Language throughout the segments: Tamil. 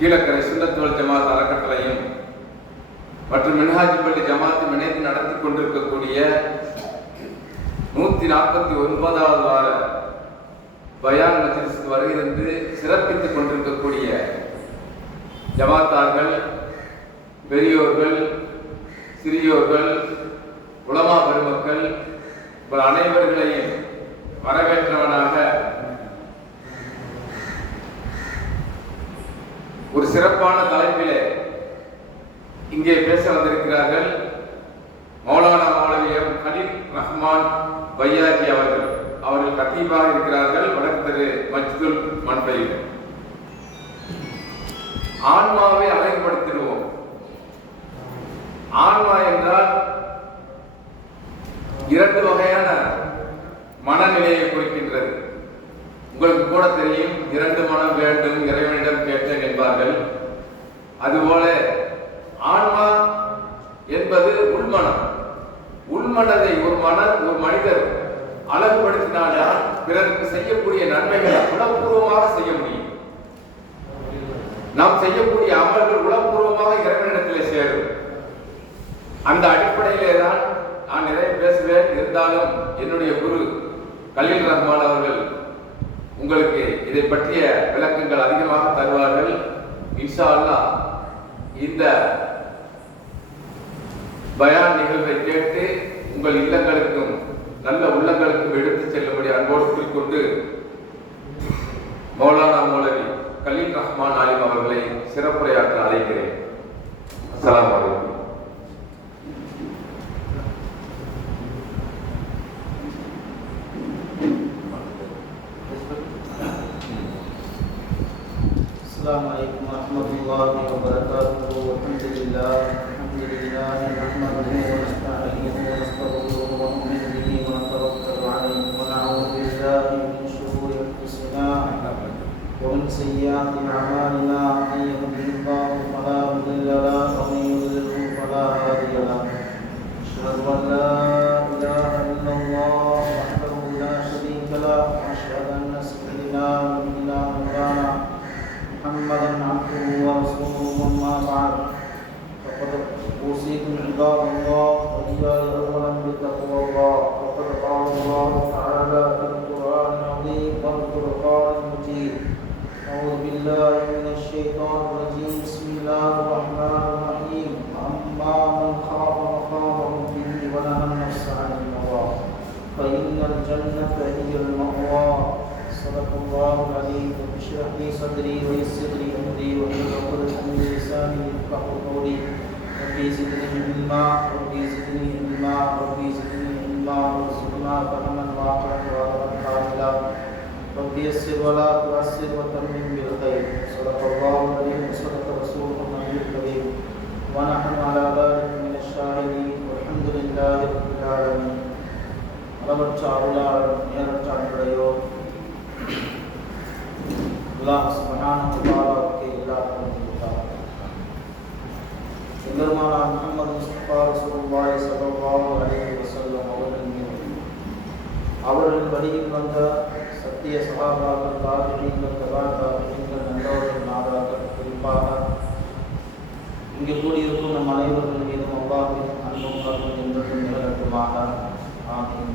கீழக்கரை சுன்னத் வல் ஜமாத் அறக்கட்டளையும் மற்றும் மின்ஹாஜ் பள்ளி ஜமாத்தும் இணைந்து நடத்தி கொண்டிருக்கக்கூடிய 149வது வார பயான் மஜ்லிஸுக்கு வருகிறது சிறப்பித்துக் கொண்டிருக்கக்கூடிய ஜமாத்தார்கள், பெரியோர்கள், சிறியோர்கள், உலமா பெருமக்கள் அனைவர்களையும் வரவேற்றவனாக ஒரு சிறப்பான தலைப்பிலே இங்கே பேச வந்திருக்கிறார்கள். மௌலானா மௌலவி கலீல் ரஹ்மான் பையாஜி அவர்கள் கத்தீபாக இருக்கிறார்கள். வடக்கு தெரு மஸ்ஜிதுல் மன்பையில். ஆன்மாவை அழகுபடுத்திடுவோம். ஆன்மா என்றால் 2 வகையான மனநிலையை குறிக்கின்றது. உங்களுக்கு கூட தெரியும், 2 மனம் வேண்டும், இறைவனிடம் கேட்டேன் என்பார்கள். அதுபோல ஆன்மா என்பது உள்மனம். உள்மனதை ஒரு மனிதர் அழகுபடுத்தினால்தான் பிறருக்கு செய்யக்கூடிய நன்மைகளை உளப்பூர்வமாக செய்ய முடியும். நாம் செய்யக்கூடிய அமல்கள் உளப்பூர்வமாக இறைவனிடத்திலே சேரும். அந்த அடிப்படையிலே தான் நான் நிறைய பேசுவேன். இருந்தாலும் என்னுடைய குரு கலீல் ரஹ்மான் அவர்கள் உங்களுக்கு இதை பற்றிய விளக்கங்கள் அதிகமாக தருவார்கள். இன்ஷா அல்லாஹ் இந்த பயான் நிகழ்வை கேட்டு உங்கள் இல்லங்களுக்கும் நல்ல உள்ளங்களுக்கும் எடுத்து செல்லும்படி அன்போடு கூறிக்கொண்டு மௌலானா மௌலவி கலீல் ரஹ்மான் ஆலிம் அவர்களை சிறப்புரையாற்ற அழைக்கிறேன். அஸ்ஸலாமு அலைக்கும். السلام عليكم ورحمة الله وبركاته. الحمد لله نحمده ونستعينه ونستغفره ونؤمن به ونتوكل عليه ونعوذ بالله من شرور أنفسنا ومن سيئات أعمالنا. من يهده الله فلا مضل له ومن يضلله فلا هادي له. أشهد أن لا إله إلا الله وحده لا شريك له وأشهد أن سيدنا ونبينا مولانا محمدا عبده ورسوله. أما بعد فقد أوصيكم عباد الله وإياي أولا بتقوى الله. وقد قال الله تعالى في القرآن العظيم والفرقان المجيد: أعوذ بالله من الشيطان الرجيم. بسم الله الرحمن الرحيم. أما من خاف مقام ربه ونهى النفس عن الهوى فإن الجنة هي المأوى. صدق الله العليم. اشرح لي صدري ويسر لي أمري واحلل عقدة من لساني يفقهوا قولي. ربي زدني علما وارزقنا فهما واقعا وعملا كاملا. ربي يسر ولا تعسر وتمم بالخير. صدق الله العليم وصدق رسوله النبي الكريم ونحن على ذلك من الشاهدين والحمد لله رب العالمين. அளவற்ற அருளாளர் நேரற்ற அன்புடையோர் அல்லாஹ் சுப்ஹானஹு வ தஆலாவுக்கு எல்லா புகழும் உரித்தாகும். பெருமானார் முஹம்மது முஸ்தபா ரசூலுல்லாஹி ஸல்லல்லாஹு அலைஹி வஸல்லம் அவர்கள் மீது, அவர்கள் வழியில் வந்த சத்திய சஹாபாக்கள், தாபிஈன்கள், தபா தாபிஈன்கள், நல்லவர்கள், நாதாக்கள், குறிப்பாக இங்கு கூடியிருக்கும் நம் அனைவர்கள் மீதும் அல்லாஹ்வின் அன்பும் கருணையும் என்றும் நிகழட்டுமாக. ஆமீன்.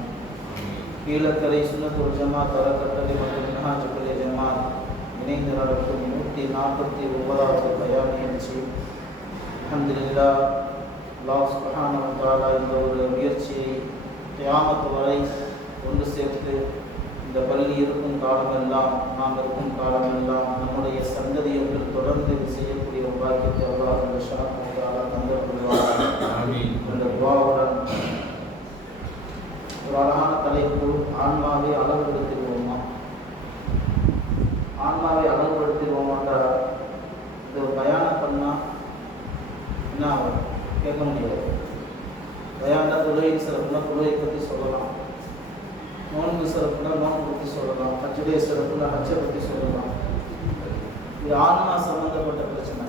கீழக்கரை சுன்னத் வல் ஜமாத் அறக்கட்டளை மற்றும் மின்ஹாஜ் பள்ளி ஜமாத் இணைந்து நடக்கும் 149வது பயான் நிகழ்ச்சி. அல்ஹம்துலில்லாஹ், அல்லாஹ் சுப்ஹானஹு வ தஆலா இந்த ஒரு முயற்சியை கியாமத் வரை கொண்டு சேர்த்து இந்த பள்ளி இருக்கும் காலமெல்லாம், நாம் இருக்கும் காலமெல்லாம் நம்முடைய சந்ததியர்கள் தொடர்ந்து செய்யக்கூடிய ஒரு வாக்கியத்தை அல்லாஹ் சுப்ஹானஹு வ தஆலா தந்தருள்வார். ஆமீன். இந்த துஆவுடன் ஒரு அழகான தலைப்பு, ஆன்மாவை அழகுபடுத்திடுவோமா. ஆன்மாவை அழகுபடுத்திடுவோமாட்டா இந்த பயானம் பண்ணால் என்ன கேட்க முடியாது. பயானா தொழுகை சிறப்புனா தொழுகை பற்றி சொல்லலாம், நோன்பு சிறப்புனா நோன்பு பற்றி சொல்லலாம், ஹஜ்ஜுடைய சிறப்புனா ஹஜ்ஜை பற்றி சொல்லலாம். இது ஆன்மா சம்பந்தப்பட்ட பிரச்சனை.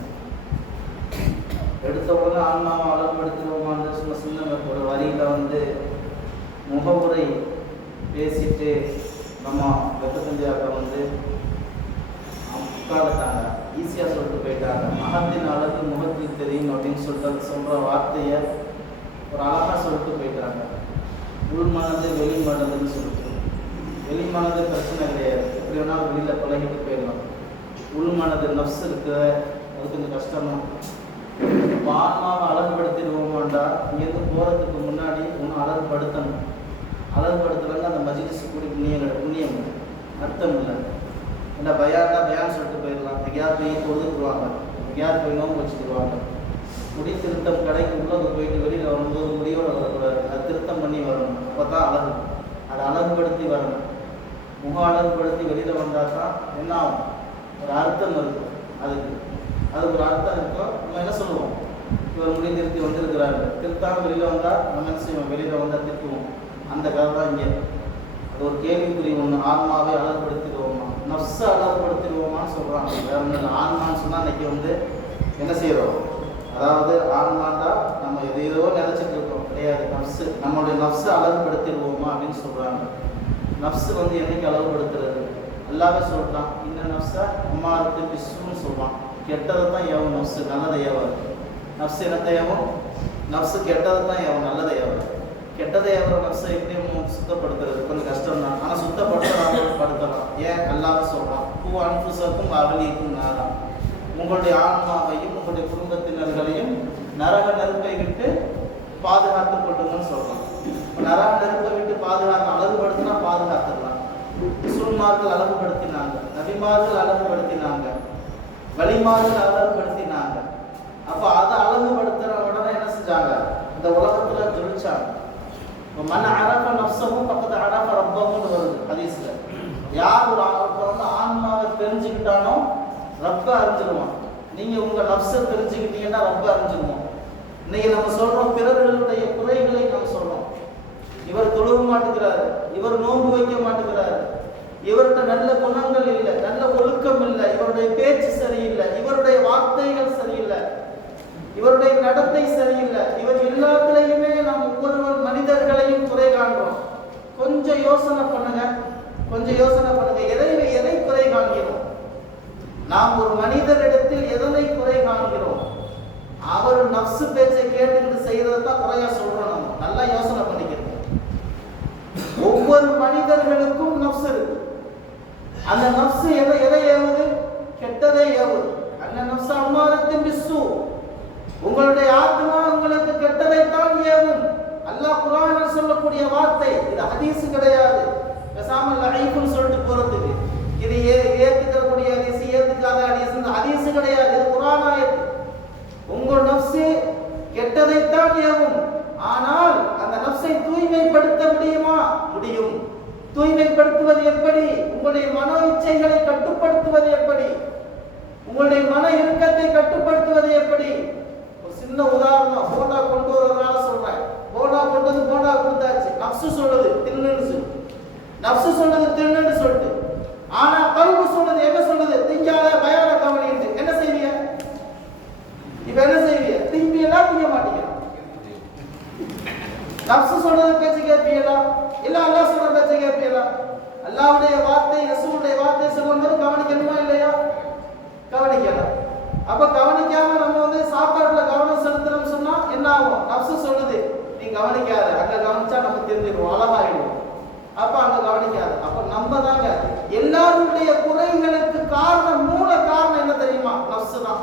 எடுத்த உடனே ஆன்மாவை அழகுபடுத்திடுவோமான்னு சும்மா சின்ன ஒரு வரியில் முகவுரை பேசிட்டு நம்ம வெப்பத்தஞ்சாக்க உட்காந்துட்டாங்க. ஈஸியாக சொல்லிட்டு போயிட்டாங்க. அகத்தின் அழகு முகத்தில் தெரியும் அப்படின்னு சொல்லிட்டு சொல்கிற வார்த்தையை ஒரு அழகாக சொல்லிட்டு போயிட்டாங்க. உள்மனது வெளிமனதுன்னு சொல்லிட்டு, வெளிமனது பிரச்சனை கிடையாது, எப்படி வேணாலும் வெளியில் பழகிட்டு போயிடலாம். உள்மனது நஃப்ஸ் இருக்குது, அது கொஞ்சம் கஷ்டமா. இப்போ ஆன்மாவை அழகுபடுத்திடுவோமாண்டா இங்கேருந்து போகிறதுக்கு முன்னாடி ஒன்றும் அழகுபடுத்தணும். அழகுபடுத்தலைன்னா அந்த மஜ்லிஸ் கூடி புண்ணியம் அர்த்தம் இல்லை. இந்த பயான் சொல்லிட்டு போயிடலாம், எங்கேயாவது போய் தொழுதுக்குருவாங்க, எங்கேயாவது போய் நோம்பு வச்சுக்கிடுவாங்க. முடி திருத்தம் கடைக்கு உள்ளது போயிட்டு வெளியில் வரும்போது முடியோடு வரக்கூடாது, அது திருத்தம் பண்ணி வரணும். அப்போ தான் அழகு, அதை அழகுபடுத்தி வரணும். முகம் அழகுபடுத்தி வெளியில் வந்தால் தான் என்ன ஆகும், ஒரு அர்த்தம் இருக்கும். அதுக்கு ஒரு அர்த்தம் இருக்கும். நம்ம என்ன சொல்லுவோம், இவர் முடி திருத்தி வந்திருக்கிறாரு, திருத்தாமல் வெளியில் வந்தால் நம்ம என்ன செய்வோம், வெளியில் வந்தால் திருத்துவோம். அந்த கதை தான் இங்கே. அது ஒரு கேள்விக்குறி ஒன்று. ஆன்மாவை அழகுபடுத்திடுவோமா, நஃப்ஸை அழகுபடுத்திடுவோமான்னு சொல்கிறாங்க. வேற ஒன்று ஆன்மான்னு சொன்னால் இன்றைக்கி என்ன செய்கிறோம், அதாவது ஆன்மாண்டா நம்ம எதையோ நினச்சிட்டு இருக்கோம், கிடையாது. நஃப்ஸு, நம்மளுடைய நஃப்ஸை அழகுபடுத்திடுவோமா அப்படின்னு சொல்கிறாங்க. நஃப்ஸு என்னைக்கு அழகுபடுத்துறது, அல்லாவே சொல்லிட்டான், இந்த நஃப்ஸை அம்மாவுக்கு பிஸ்ஸுன்னு சொல்கிறான். கெட்டதை தான் ஏவும் நஃப்ஸு, நல்லதை ஏவாது. நஃப்ஸு என்னத்தை ஏவும், நஃப்ஸு கெட்டதை தான் ஏவும், நல்லதை ஏவாது. கெட்டதை ஏவுற நஃப்ஸை எப்படியும் சுத்தப்படுத்துறது கொஞ்சம் கஷ்டம் தான். ஆனால் சுத்தப்படுத்தலாம். ஏன் அல்லாவே சொல்கிறான், பூ அன்புசக்கும் அகலிக்கும் நாதான், உங்களுடைய ஆன்மாவையும் உங்களுடைய குடும்பத்தினர்களையும் நரக நெருப்பை விட்டு பாதுகாத்து கொள்ளுங்கன்னு சொல்கிறான். நரக நெருப்பை விட்டு பாதுகாக்க அழகுபடுத்தினா பாதுகாத்துடலாம். சுல்மார்கள் அழகுபடுத்தினாங்க, நபிமார்கள் அழகுபடுத்தினாங்க, வலிமார்கள் அழகுபடுத்தினாங்க. அப்போ அதை அழகுபடுத்துற உடனே என்ன செஞ்சாங்க, இந்த உலகத்தில் ஜொலிச்சாங்க. மன அரப நஃப்ஸஹு பக்கத்து அரப ரப்பஹுன்னு வருது ஹதீஸ்ல. யார் ஒரு ஆன்மாவை தெரிஞ்சுக்கிட்டானோ ரப்ப அறிஞ்சிருவான். நீங்கள் உங்கள் நஃப்ஸை தெரிஞ்சுக்கிட்டீங்கன்னா ரப்ப அறிஞ்சிருவோம். இன்னைக்கு நம்ம சொல்கிறோம், பிறர்களுடைய குறைகளை நம்ம சொல்கிறோம். இவர் தொழுக மாட்டேங்கிறாரு, இவர் நோன்பு வைக்க மாட்டேங்கிறாரு, இவர்கிட்ட நல்ல குணங்கள் இல்லை, நல்ல ஒழுக்கம் இல்லை, இவருடைய பேச்சு சரியில்லை, இவருடைய வார்த்தைகள் சரியில்லை, இவருடைய நடத்தை சரியில்லை, இவர் எல்லாத்திலையுமே நாம் ஒவ்வொரு மனிதர்களையும் குறை காண்கிறோம். கொஞ்சம் யோசனை பண்ணுங்க, எதை குறை காண்கிறோம்? நாம் ஒரு மனிதரிடத்தில் எதனை குறை காண்கிறோம்? அவர் நஃப்ஸு பேச்சை கேட்டு செய்யறதை தான் குறையா சொல்றோம். நம்ம நல்லா யோசனை பண்ணிக்கிறோம். ஒவ்வொரு மனிதர்களுக்கும் நஃப்ஸ் இருக்கு. அந்த நஃப்ஸ் எதை ஏவுது, கெட்டதை ஏவுது. அந்த நஃப்ஸ் அம்மாரத்தின் பிஸ்ஸு, உங்களுடைய ஆத்மா உங்களுக்கு கெட்டதை தான் ஏவும். அல்லாஹ் குர்ஆனில் சொல்லக்கூடிய வார்த்தை இது, ஹதீஸ் கிடையாது. பேசாமல் லஈஃப்னு சொல்லிட்டு போறதுக்கு, இது ஏத்துக்கக்கூடிய ஹதீஸ், ஏத்துக்காத ஹதீஸ் கிடையாது, இது குர்ஆன் ஆயத். உங்கள் நஃப்ஸ் கெட்டதை தான் ஏவும். ஆனால் அந்த நஃப்ஸை தூய்மைப்படுத்த முடியுமா? முடியும். தூய்மைப்படுத்துவது எப்படி? உங்களுடைய மன இச்சைகளை கட்டுப்படுத்துவது எப்படி? உங்களுடைய மன இறுக்கத்தை கட்டுப்படுத்துவது எப்படி? ஒரு சின்ன உதாரணம், போண்டா கொண்டு வரதுனால சொல்றேன். போண்டா கொடுத்தாச்சு, நஃப்ஸு சொல்லுது தின்னுன்னு, நஃப்ஸு சொல்லுது தின்னுன்னு சொல்லிட்டு. ஆனா கல்பு சொல்லுது, என்ன சொல்லுது? திங்காத, பயான கவனிட்டு. என்ன செய்வீங்க இப்ப? என்ன செய்வீங்க? திம்பியலா திங்க மாட்டீங்க? நஃப்ஸு சொல்றது பேச்சு கேட்பீங்களா? இல்ல அல்லாஹ் சொல்ற பேச்சு கேட்பீங்களா? அல்லாஹ்வுடைய வார்த்தை, ரசூலுடைய வார்த்தை சொல்லும்போது கவனிக்கணுமா இல்லையா? கவனிக்கலாம். அப்ப கவனிக்காம நம்ம சாப்பாட்டுல கவனம் செலுத்துறோம்னு சொன்னா என்ன ஆகும்? நஃப்ஸு சொல்லுது நீ கவனிக்காத, அங்க கவனிச்சா நம்ம தெரிஞ்சிருவோம், அழகாயிடுவோம். அப்ப அங்க கவனிக்காது. அப்ப நம்ம தாங்க எல்லாருடைய குறைகளுக்கு காரணம், மூல காரணம் என்ன தெரியுமா? நஃப்ஸ் தான்.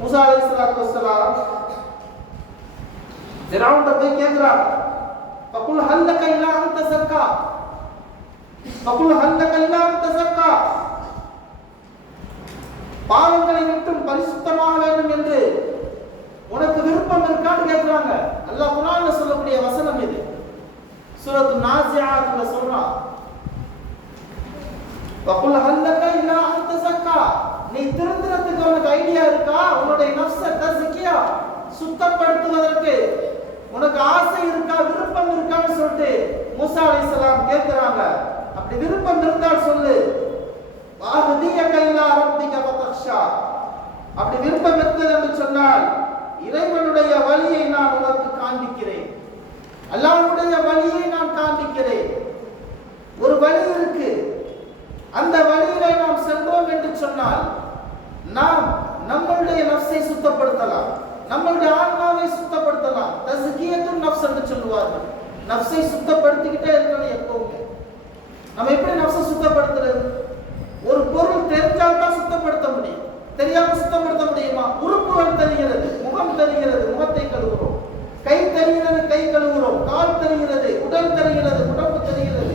மூசா அலைஹிஸ்ஸலாத்து வஸ்ஸலாம் ஃபிரௌன்ட போய் கேக்குறாங்க, ஃபகுல் ஹல் லக இலா அன் தஸக்கா, ஃபகுல் ஹல் லக இலா அன் தஸக்கா, பாவங்களை விட்டும் பரிசுத்தமாக வேண்டும் என்று உனக்கு விருப்பம் இருக்கான்னு கேட்கிறாங்க. அல்லாஹ் குர்ஆன்ல சொல்லக்கூடிய வசனம் இது. சூரத்து நாஸிஆத்ல சொல்றான், ஃபகுல் ஹல் லக இலா அன் தஸக்கா, நீ திருந்துறதுக்கு உனக்கு ஐடியா இருக்கா? உன்னுடைய நஃப்ஸை தஸ்கியா, சுத்தப்படுத்துவதற்கு உனக்கு ஆசை இருக்கா, விருப்பம் இருக்கான்னு சொல்லிட்டு மூசா அலைஹிஸ்ஸலாம் கேட்கிறாங்க. அப்படி விருப்பம் இருந்தால் சொல்லு, வாஹ்தியக இலா ரப்பிக ஃபதக்ஷா, அப்படி விருப்பம் இருந்தது என்று சொன்னால் இறைவனுடைய வழியை நான் உனக்கு காண்பிக்கிறேன், அல்லாஹ்வுடைய வழியை நான் காண்பிக்கிறேன். ஒரு வழி இருக்கு, அந்த வழியிலே நாம் சென்றோம் என்று சொன்னால் நாம் நம்மளுடைய நஃப்ஸை சுத்தப்படுத்தலாம், நம்மளுடைய ஆன்மாவை சுத்தப்படுத்தலாம். தஸ்கியத்துன் நஃப்ஸ் என்று சொல்லுவார்கள். நஃப்ஸை சுத்தப்படுத்திக்கிட்டே இருக்கணும் எப்பவுமே. நம்ம எப்படி நஃப்ஸை சுத்தப்படுத்துறது? ஒரு பொருள் தெரிஞ்சால் தான் சுத்தப்படுத்த முடியும், தெரியாம சுத்தப்படுத்த முடியுமா? உறுப்புகள் தெரிகிறது, முகம் தெரிகிறது, முகத்தை கழுவுறோம். கை தெரிகிறது, கை கழுவுறோம். கால் தெரிகிறது, உடல் தெரிகிறது, உடம்பு தெரிகிறது.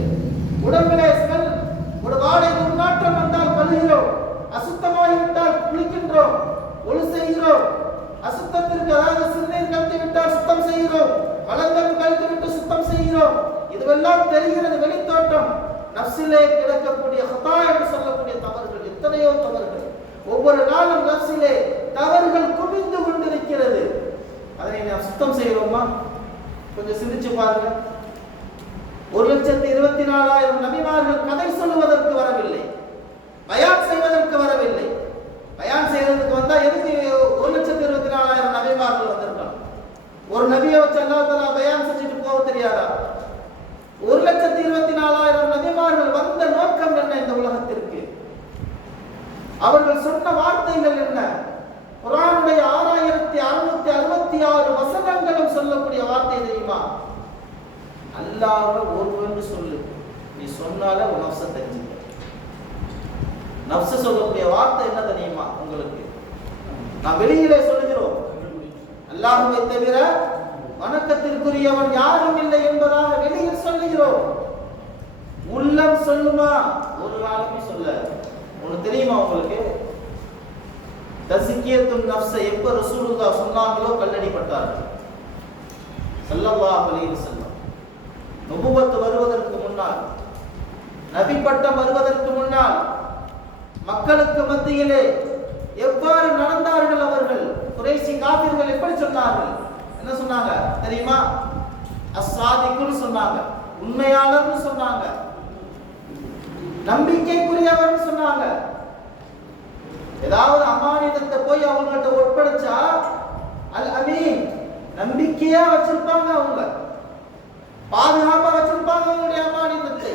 உடம்பிலே ஸ்மெல், ஒரு வாடை துர்நாற்றம் வந்தால் கழுகிறோம். அசுத்தமாகிவிட்டால் குளிக்கின்றோம், ஒழு செய்கிறோம். அசுத்தத்திற்கு, அதாவது சிறுநீர் கழித்து விட்டால் சுத்தம் செய்கிறோம், மலங்கள் கழித்து விட்டு சுத்தம் செய்கிறோம். இதுவெல்லாம் தெரிகிறது, வெளித்தோட்டம். நஃப்ஸிலே கிடக்கக்கூடிய ஹதா என்று சொல்லக்கூடிய தவறுகள், எத்தனையோ தவறுகள். ஒவ்வொரு நாளும் நஃப்ஸிலே தவறுகள் குவிந்து கொண்டிருக்கிறது. அதனை நாம் சுத்தம் செய்கிறோமா? கொஞ்சம் சிந்திச்சு பாருங்க. 1,24,000 நபிமார்கள் கதை சொல்லுவதற்கு வரவில்லை, பயான் செய்வதற்கு வரவில்லை. பயான் செய்வதற்கு வந்தா எதுக்கு 1,24,000 நபிமார்கள் வந்திருக்கணும்? ஒரு நபியை வச்சு அல்லாஹ் தஆலா பயான் செஞ்சுட்டு போக தெரியாதா? 1,24,000 நபிமார்கள் வந்த நோக்கம் என்ன இந்த உலகத்திற்கு? அவர்கள் சொன்ன வார்த்தைகள் என்ன? குர்ஆனுடைய 6666 வசனங்களும் சொல்லக்கூடிய வார்த்தை தெரியுமா? அல்லாஹ்வை ஒருவன்னு சொல்லு, நீ சொன்னால உன் நஃப்ஸை தெரிஞ்சுக்க. நஃப்ஸ் சொல்லக்கூடிய வார்த்தை என்ன தெரியுமா உங்களுக்கு? நான் வெளியிலே சொல்லுகிறோம், அல்லாஹ்வை தவிர வணக்கத்திற்குரியவன் யாரும் இல்லை என்பதாக வெளியில் சொல்லுகிறோம். உள்ளம் சொல்லுமா? ஒரு காலமும் சொல்ல. ஒன்று தெரியுமா உங்களுக்கு? தஸ்கியத்துன் நஃப்ஸை எப்ப ரசூலுல்லாஹ் சொன்னாங்களோ கல்லடிப்பட்டார்கள். ஸல்லல்லாஹு அலைஹி வஸல்லம் நபுவத் வருவதற்கு முன்னால், நபி பட்டம் வருவதற்கு முன்னால் மக்களுக்கு மத்தியிலே எவ்வாறு நடந்தார்கள் அவர்கள்? குறைஷி காபிர்கள் எப்படி சொன்னார்கள்? என்ன சொன்னாங்க தெரியுமா? அஸ்ஸாதிகுன்னு சொன்னாங்க, உண்மையாளர்னு சொன்னாங்க, நம்பிக்கைக்குரியவர்னு சொன்னாங்க. ஏதாவது அமானிதத்தை போய் அவங்கள்ட்ட ஒப்படைச்சா அல் அமீன், நம்பிக்கையா வச்சிருப்பாங்க, அவங்க பாதுகாப்பா வச்சிருப்பாங்க அவங்களுடைய அமானிதத்தை.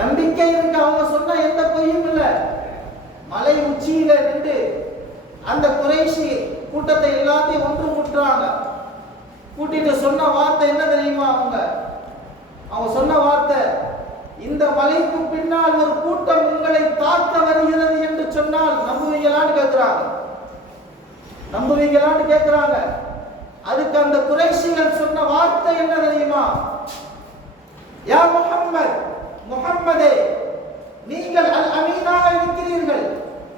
நம்பிக்கை இருக்கு, அவங்க சொன்னா எந்த பொய்யும் இல்லை. மலை உச்சியில நின்று அந்த குறைஷி கூட்டத்தை எல்லாத்தையும் ஒன்று கூட்டுறாங்க. கூட்டிட்டு சொன்ன வார்த்தை என்ன தெரியுமா? அவங்க சொன்ன வார்த்தை, இந்த மலைக்கு பின்னால் ஒரு கூட்டம் உங்களை தாக்க வருகிறது என்று சொன்னால் நம்புவீங்களான்னு கேட்கிறாங்க. நம்புவீங்களான்னு கேட்கிறாங்க. அதுக்கு அந்த குறைஷிகள் சொன்ன வார்த்தை என்ன தெரியுமா? யா முஹம்மத், முஹம்மதே, நீங்கள் அல் அமீனாக இருக்கிறீர்கள்,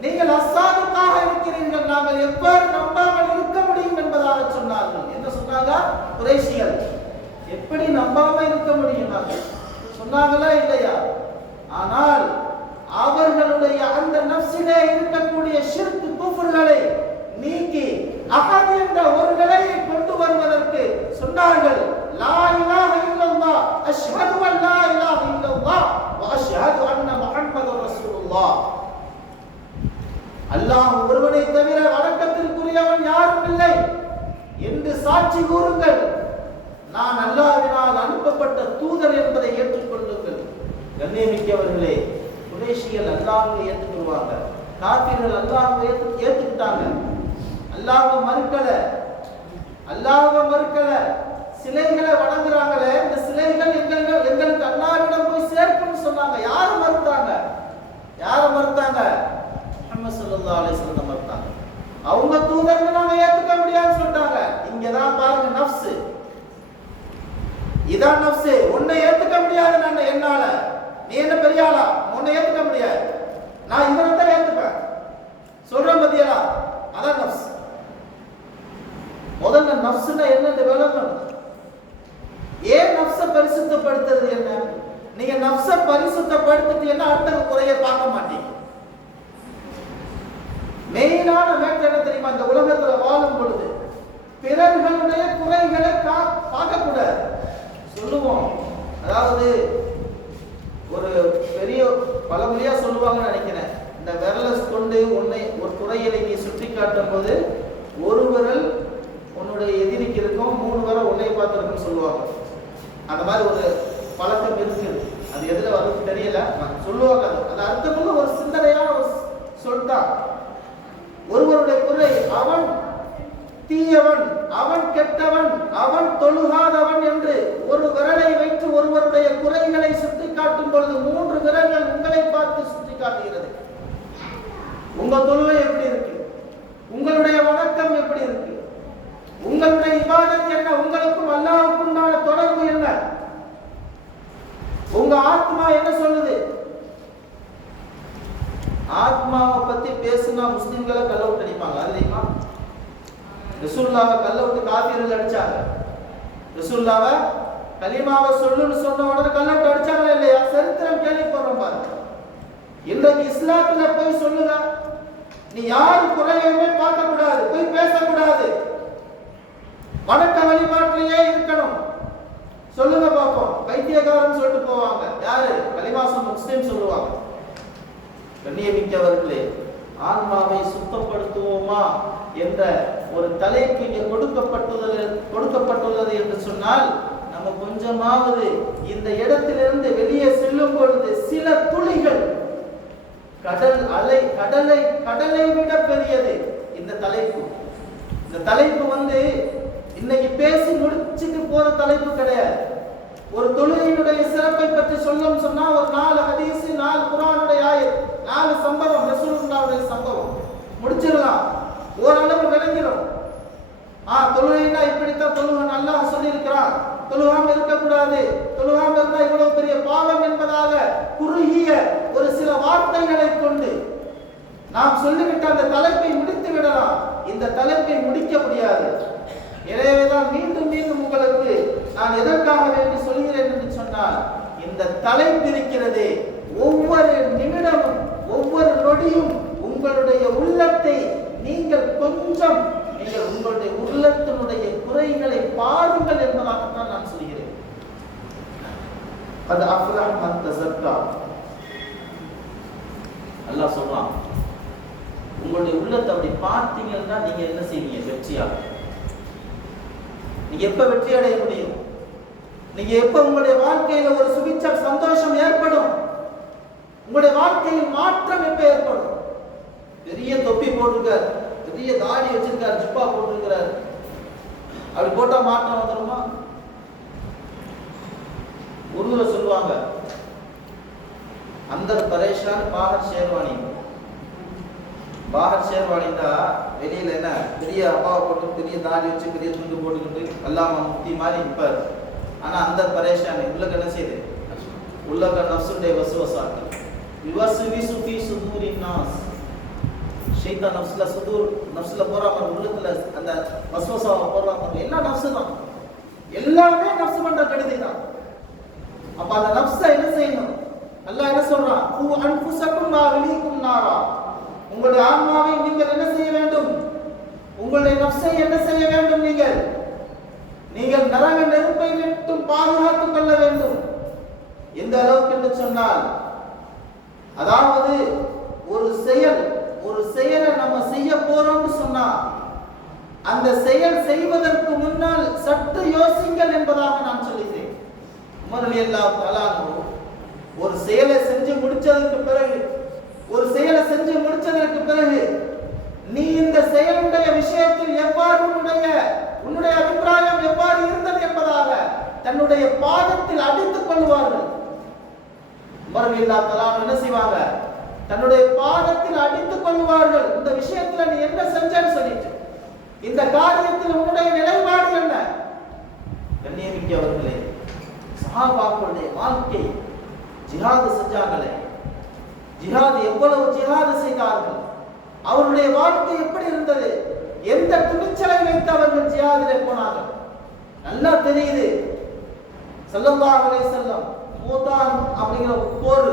நீங்கள் அஸ்ஸாதிகாக இருக்கிறீர்கள், நாங்கள் எவ்வாறு நம்பாமல் இருக்க முடியும் என்பதாக சொன்னார்கள். என்ன சொன்னாங்க குறைஷிகள்? எப்படி நம்பாம இருக்க முடியும்? சொன்னாங்களா இல்லையா? ஆனால் அவர்களுடைய அந்த நஃப்ஸிலே இருக்கக்கூடிய ஷிர்க் குஃப்ர்களை நீக்கி அஹத் என்ற ஒரு நிலையை கொண்டு வருவதற்கு சொன்னார்கள். லா இலாஹ இல்லல்லாஹ், அஷ்ஹது அன் லா இலாஹ இல்லல்லாஹ் வ அஷ்ஹது அன்ன முஹம்மதர் ரசூலுல்லாஹ். அல்லாஹ் ஒருவனை தவிர வணக்கத்திற்குரியவன் யாரும் இல்லை என்று சாட்சி கூறுங்கள். நான் அல்லாஹ்வினால் அனுப்பப்பட்ட தூதர் என்பதை ஏற்றுக்கொள்ளுங்கள். கண்ணியமிக்கவர்களே, குறைஷிகள் அல்லாஹ்வை ஏற்றுக்கொள்வாங்க, காஃபிர்கள் அல்லாஹ்வை ஏற்றுக்கிட்டாங்க. அல்லாஹ்வை மறுக்கல, சிலைகளை வணங்குறாங்களே, இந்த சிலைகள் எங்களுக்கு அல்லாஹ்விடம் போய் சேர்க்கும்னு சொன்னாங்க. யாரை மறுத்தாங்க? முஹம்மது ஸல்லல்லாஹு அலைஹி வஸல்லம் மறுத்தாங்க. அவங்க தூதர்னு நாங்க ஏத்துக்க முடியாதுன்னு சொல்லிட்டாங்க. இங்கதான் பாருங்க நஃப்ஸ், இதான் நஃப்ஸ். உன்னை ஏத்துக்க முடியாது, நான் என்னால, நீ என்ன பெரிய ஆளா, உன்னை ஏத்துக்க முடியாது, நான் இவனை தான் ஏத்துப்பேன் சொல்றேன் பத்தியலா, அதான் நஃப்ஸ். முதல்ல நஃப்ஸ்னா என்னன்னு விளங்கணும். ஏன் நஃப்ஸை பரிசுத்தப்படுத்துறது என்ன? நீங்க நஃப்ஸை பரிசுத்தப்படுத்திட்டீங்கன்னா அடுத்த குறைய பார்க்க மாட்டீங்க. மெயினான மேட்டர் என்ன தெரியுமா? இந்த உலகத்துல வாழும் பொழுது பிறர்களுடைய குறைகளை பார்க்க கூடாது. சொல்லுவோம், அதாவது ஒரு பெரிய பழமொழியா சொல்லுவாங்கன்னு நினைக்கிறேன். இந்த விரலை கொண்டு உன்னை ஒரு குறையை நீ சுட்டி காட்டும் போது ஒரு விரல் உன்னுடைய எதிரிக்கு இருக்கும், 3 விரல் உன்னை பார்த்துருக்குன்னு சொல்லுவாங்க. அந்த மாதிரி ஒரு பழக்கம் இருக்குது. அது எதுல வருது தெரியல, சொல்லுவாங்க. அது அர்த்தமுள்ள ஒரு சிந்தனையான ஒரு சொல் தான். ஒருவருடைய குறை அவன் தீயவன், அவன் கெட்டவன், அவன் தொழுகாதவன் என்று ஒரு விரலை வைத்து ஒருவருடைய குறைகளை சுட்டிக்காட்டும் பொழுது 3 விரல்கள் உங்களை பார்த்து சுட்டிக்காட்டுகிறது. உங்க தொழுகை எப்படி இருக்கு? உங்களுடைய வணக்கம் எப்படி இருக்கு? உங்களுடைய இபாதத் என்ன? உங்களுக்கும் அல்லாஹ்வுக்கும் உண்டான தொடர்பு என்ன? உங்க ஆத்மா என்ன சொல்லுது? ஆத்மாவை பத்தி பேசுனா முஸ்லிம்களை கல்லவுட் அடிப்பாங்க. அது தெரியுமா? ரசூலுல்லாஹ்வை கல்லவுட் காஃபிர்கள் அடிச்சாங்க. ரசூலுல்லாஹ்வை கலிமாவை சொல்லுன்னு சொன்ன உடனே கல்லவுட் அடிச்சாங்களா இல்லையா? சரித்திரம் கேள்விப்படுறோம் பாருங்க. இன்றைக்கு இஸ்லாத்துல போய் சொல்லுங்க, நீ யாரு குறையுமே பார்க்க கூடாது, போய் பேசக்கூடாது, வணக்க வழிபாட்டிலேயே இருக்கணும். சொல்லுங்க பாப்போம். பைத்தியக்காரன் சொல்லிட்டு போவாங்க. யாரு? கலிமாசம் முஸ்லிம் சொல்லுவாங்க. கண்ணியமிக்கவர்களே, ஆன்மாவை சுத்தப்படுத்துவோமா என்ற ஒரு தலைப்பு இங்கே கொடுக்கப்பட்டுள்ளது என்று சொன்னால், நம்ம கொஞ்சமாவது இந்த இடத்திலிருந்து வெளியே செல்லும் பொழுது சில துளிகள் கடலை விட பெரியது இந்த தலைப்பு. இந்த தலைப்பு இன்னைக்கு பேசி முடிச்சுட்டு போற தலைப்பு கிடையாது. ஒரு தொழுகையினுடைய சிறப்பை பற்றி சொல்லும் சொன்னா ஒரு 4 ஹதீஸ், 4 குர்ஆனுடைய ஆயத், 4 சம்பவம், ரசூலுல்லாஹ்வுடைய சம்பவம் முடிச்சிடலாம். ஓரளவு விளங்கிடும். தொழுகைனா இப்படித்தான் தொழுகணும், அல்லாஹ் சொல்லி இருக்கிறான். தொழுகாம இருக்கக்கூடாது, தொழுகாம இருந்தா இவ்வளவு பெரிய பாவம் என்பதாக குறுகிய ஒரு சில வார்த்தைகளை கொண்டு நாம் சொல்லிவிட்டு அந்த தலைப்பை முடித்து விடலாம். இந்த தலைப்பை முடிக்க முடியாது. எனவேதான் மீண்டும் மீண்டும் உங்களுக்கு நான் எதற்காக வேண்டி சொல்கிறேன் என்று சொன்னால், இந்த தலைப்பு இருக்கிறதே, ஒவ்வொரு நிமிடமும் ஒவ்வொரு நொடியும் உங்களுடைய உள்ளத்தை நீங்கள் உங்களுடைய உள்ளத்தினுடைய குறைகளை பாருங்கள் என்பதாகத்தான் நான் சொல்கிறேன். அது அஃப்லஹ மன் தஸக்கா. அல்லாஹ் சொல்றான், உங்களுடைய உள்ளத்தை அப்படி பார்த்தீங்கன்னா நீங்க என்ன செய்வீங்க? வெற்றியாக. நீங்க எப்ப வெற்றி அடைய முடியும்? நீங்க எப்ப உங்களுடைய வாழ்க்கையில ஒரு சுபிட்ச சந்தோஷம் ஏற்படும்? உங்களுடைய வாழ்க்கையில் மாற்றம் எப்ப ஏற்படும்? பெரிய தொப்பி போட்டிருக்கார், பெரிய தாடி வச்சிருக்கார், ஜிப்பா போட்டிருக்கிறார், அப்படி போட்டா மாற்றம் வந்துருமா? உருதுல சொல்லுவாங்க, அந்தர் பரேஷான் பாகர் ஷேர்வானி. பாகர் ஷேர்வானின்னா வெளியில என்ன பெரிய அப்பாவை போட்டு பெரிய தாடி வச்சு பெரிய துண்டு போட்டுக்கிட்டு அல்லாம முக்தி மாதிரி இருப்பார். ஆனா அந்த பரேஷான் உள்ளக்க என்ன செய்யுது? உள்ளக்க நஃப்ஸுடைய வசுவசாக்கள் விவஸ்விசு ஃபீ சுதூரின் நாஸ். ஷைத்தான் நஃப்ஸ்ல போறாம உள்ளத்துல அந்த வசுவசாவை போறாம எல்லாம் நஃப்ஸ் தான். எல்லாமே நஃப்ஸ் பண்ற கெடுதி தான். அப்ப அந்த நஃப்ஸை என்ன செய்யணும்? அல்லாஹ் என்ன சொல்றான்? கூ அன்ஃபுஸக்கும் வா அஹ்லீக்கும் நாரா. உங்களுடைய ஆன்மாவை நீங்கள் என்ன செய்ய வேண்டும்? உங்களுடைய நஃப்ஸை என்ன செய்ய வேண்டும்? நீங்கள் நரக நெருப்பை விட்டு பாதுகாத்துக் கொள்ள வேண்டும். எந்த அளவுக்கு என்று சொன்னால், அதாவது ஒரு செயலை நம்ம செய்ய போறோம்னு சொன்னா அந்த செயல் செய்வதற்கு முன்னால் சற்று யோசிங்கள் என்பதாக நான் சொல்லுகிறேன். உமர் ரலியல்லாஹு தஆலா ஒரு செயலை செஞ்சு முடிச்சதற்கு பிறகு நீ இந்த செயலுடைய விஷயத்தில் எவ்வாறு உன்னுடைய அபிப்பிராயம் எவ்வாறு இருந்தது என்பதாக தன்னுடைய பாதத்தில் அடித்துக் கொள்வார்கள். உமர் ரலியல்லாஹு தஆலா என்ன செய்வாங்க? தன்னுடைய பாதத்தில் அடித்துக் கொள்வார்கள். இந்த விஷயத்துல நீ என்ன செஞ்சன்னு சொல்லிட்டு, இந்த காரியத்தில் உன்னுடைய நிலைப்பாடு என்ன? கண்ணியமிக்கவர்களே, சஹாபாக்களுடைய வாழ்க்கை ஜிஹாது செஞ்சாங்களே, ஜிஹாது எவ்வளவு ஜிஹாது செய்தார்கள், அவருடைய வாழ்க்கை எப்படி இருந்தது, எந்த துணிச்சலை வைத்து அவர்கள் ஜிஹாதிலே போனார்கள் நல்லா தெரியுது. ஸல்லல்லாஹு அலைஹி வஸல்லம் மூதான் அப்படிங்கிற போர்,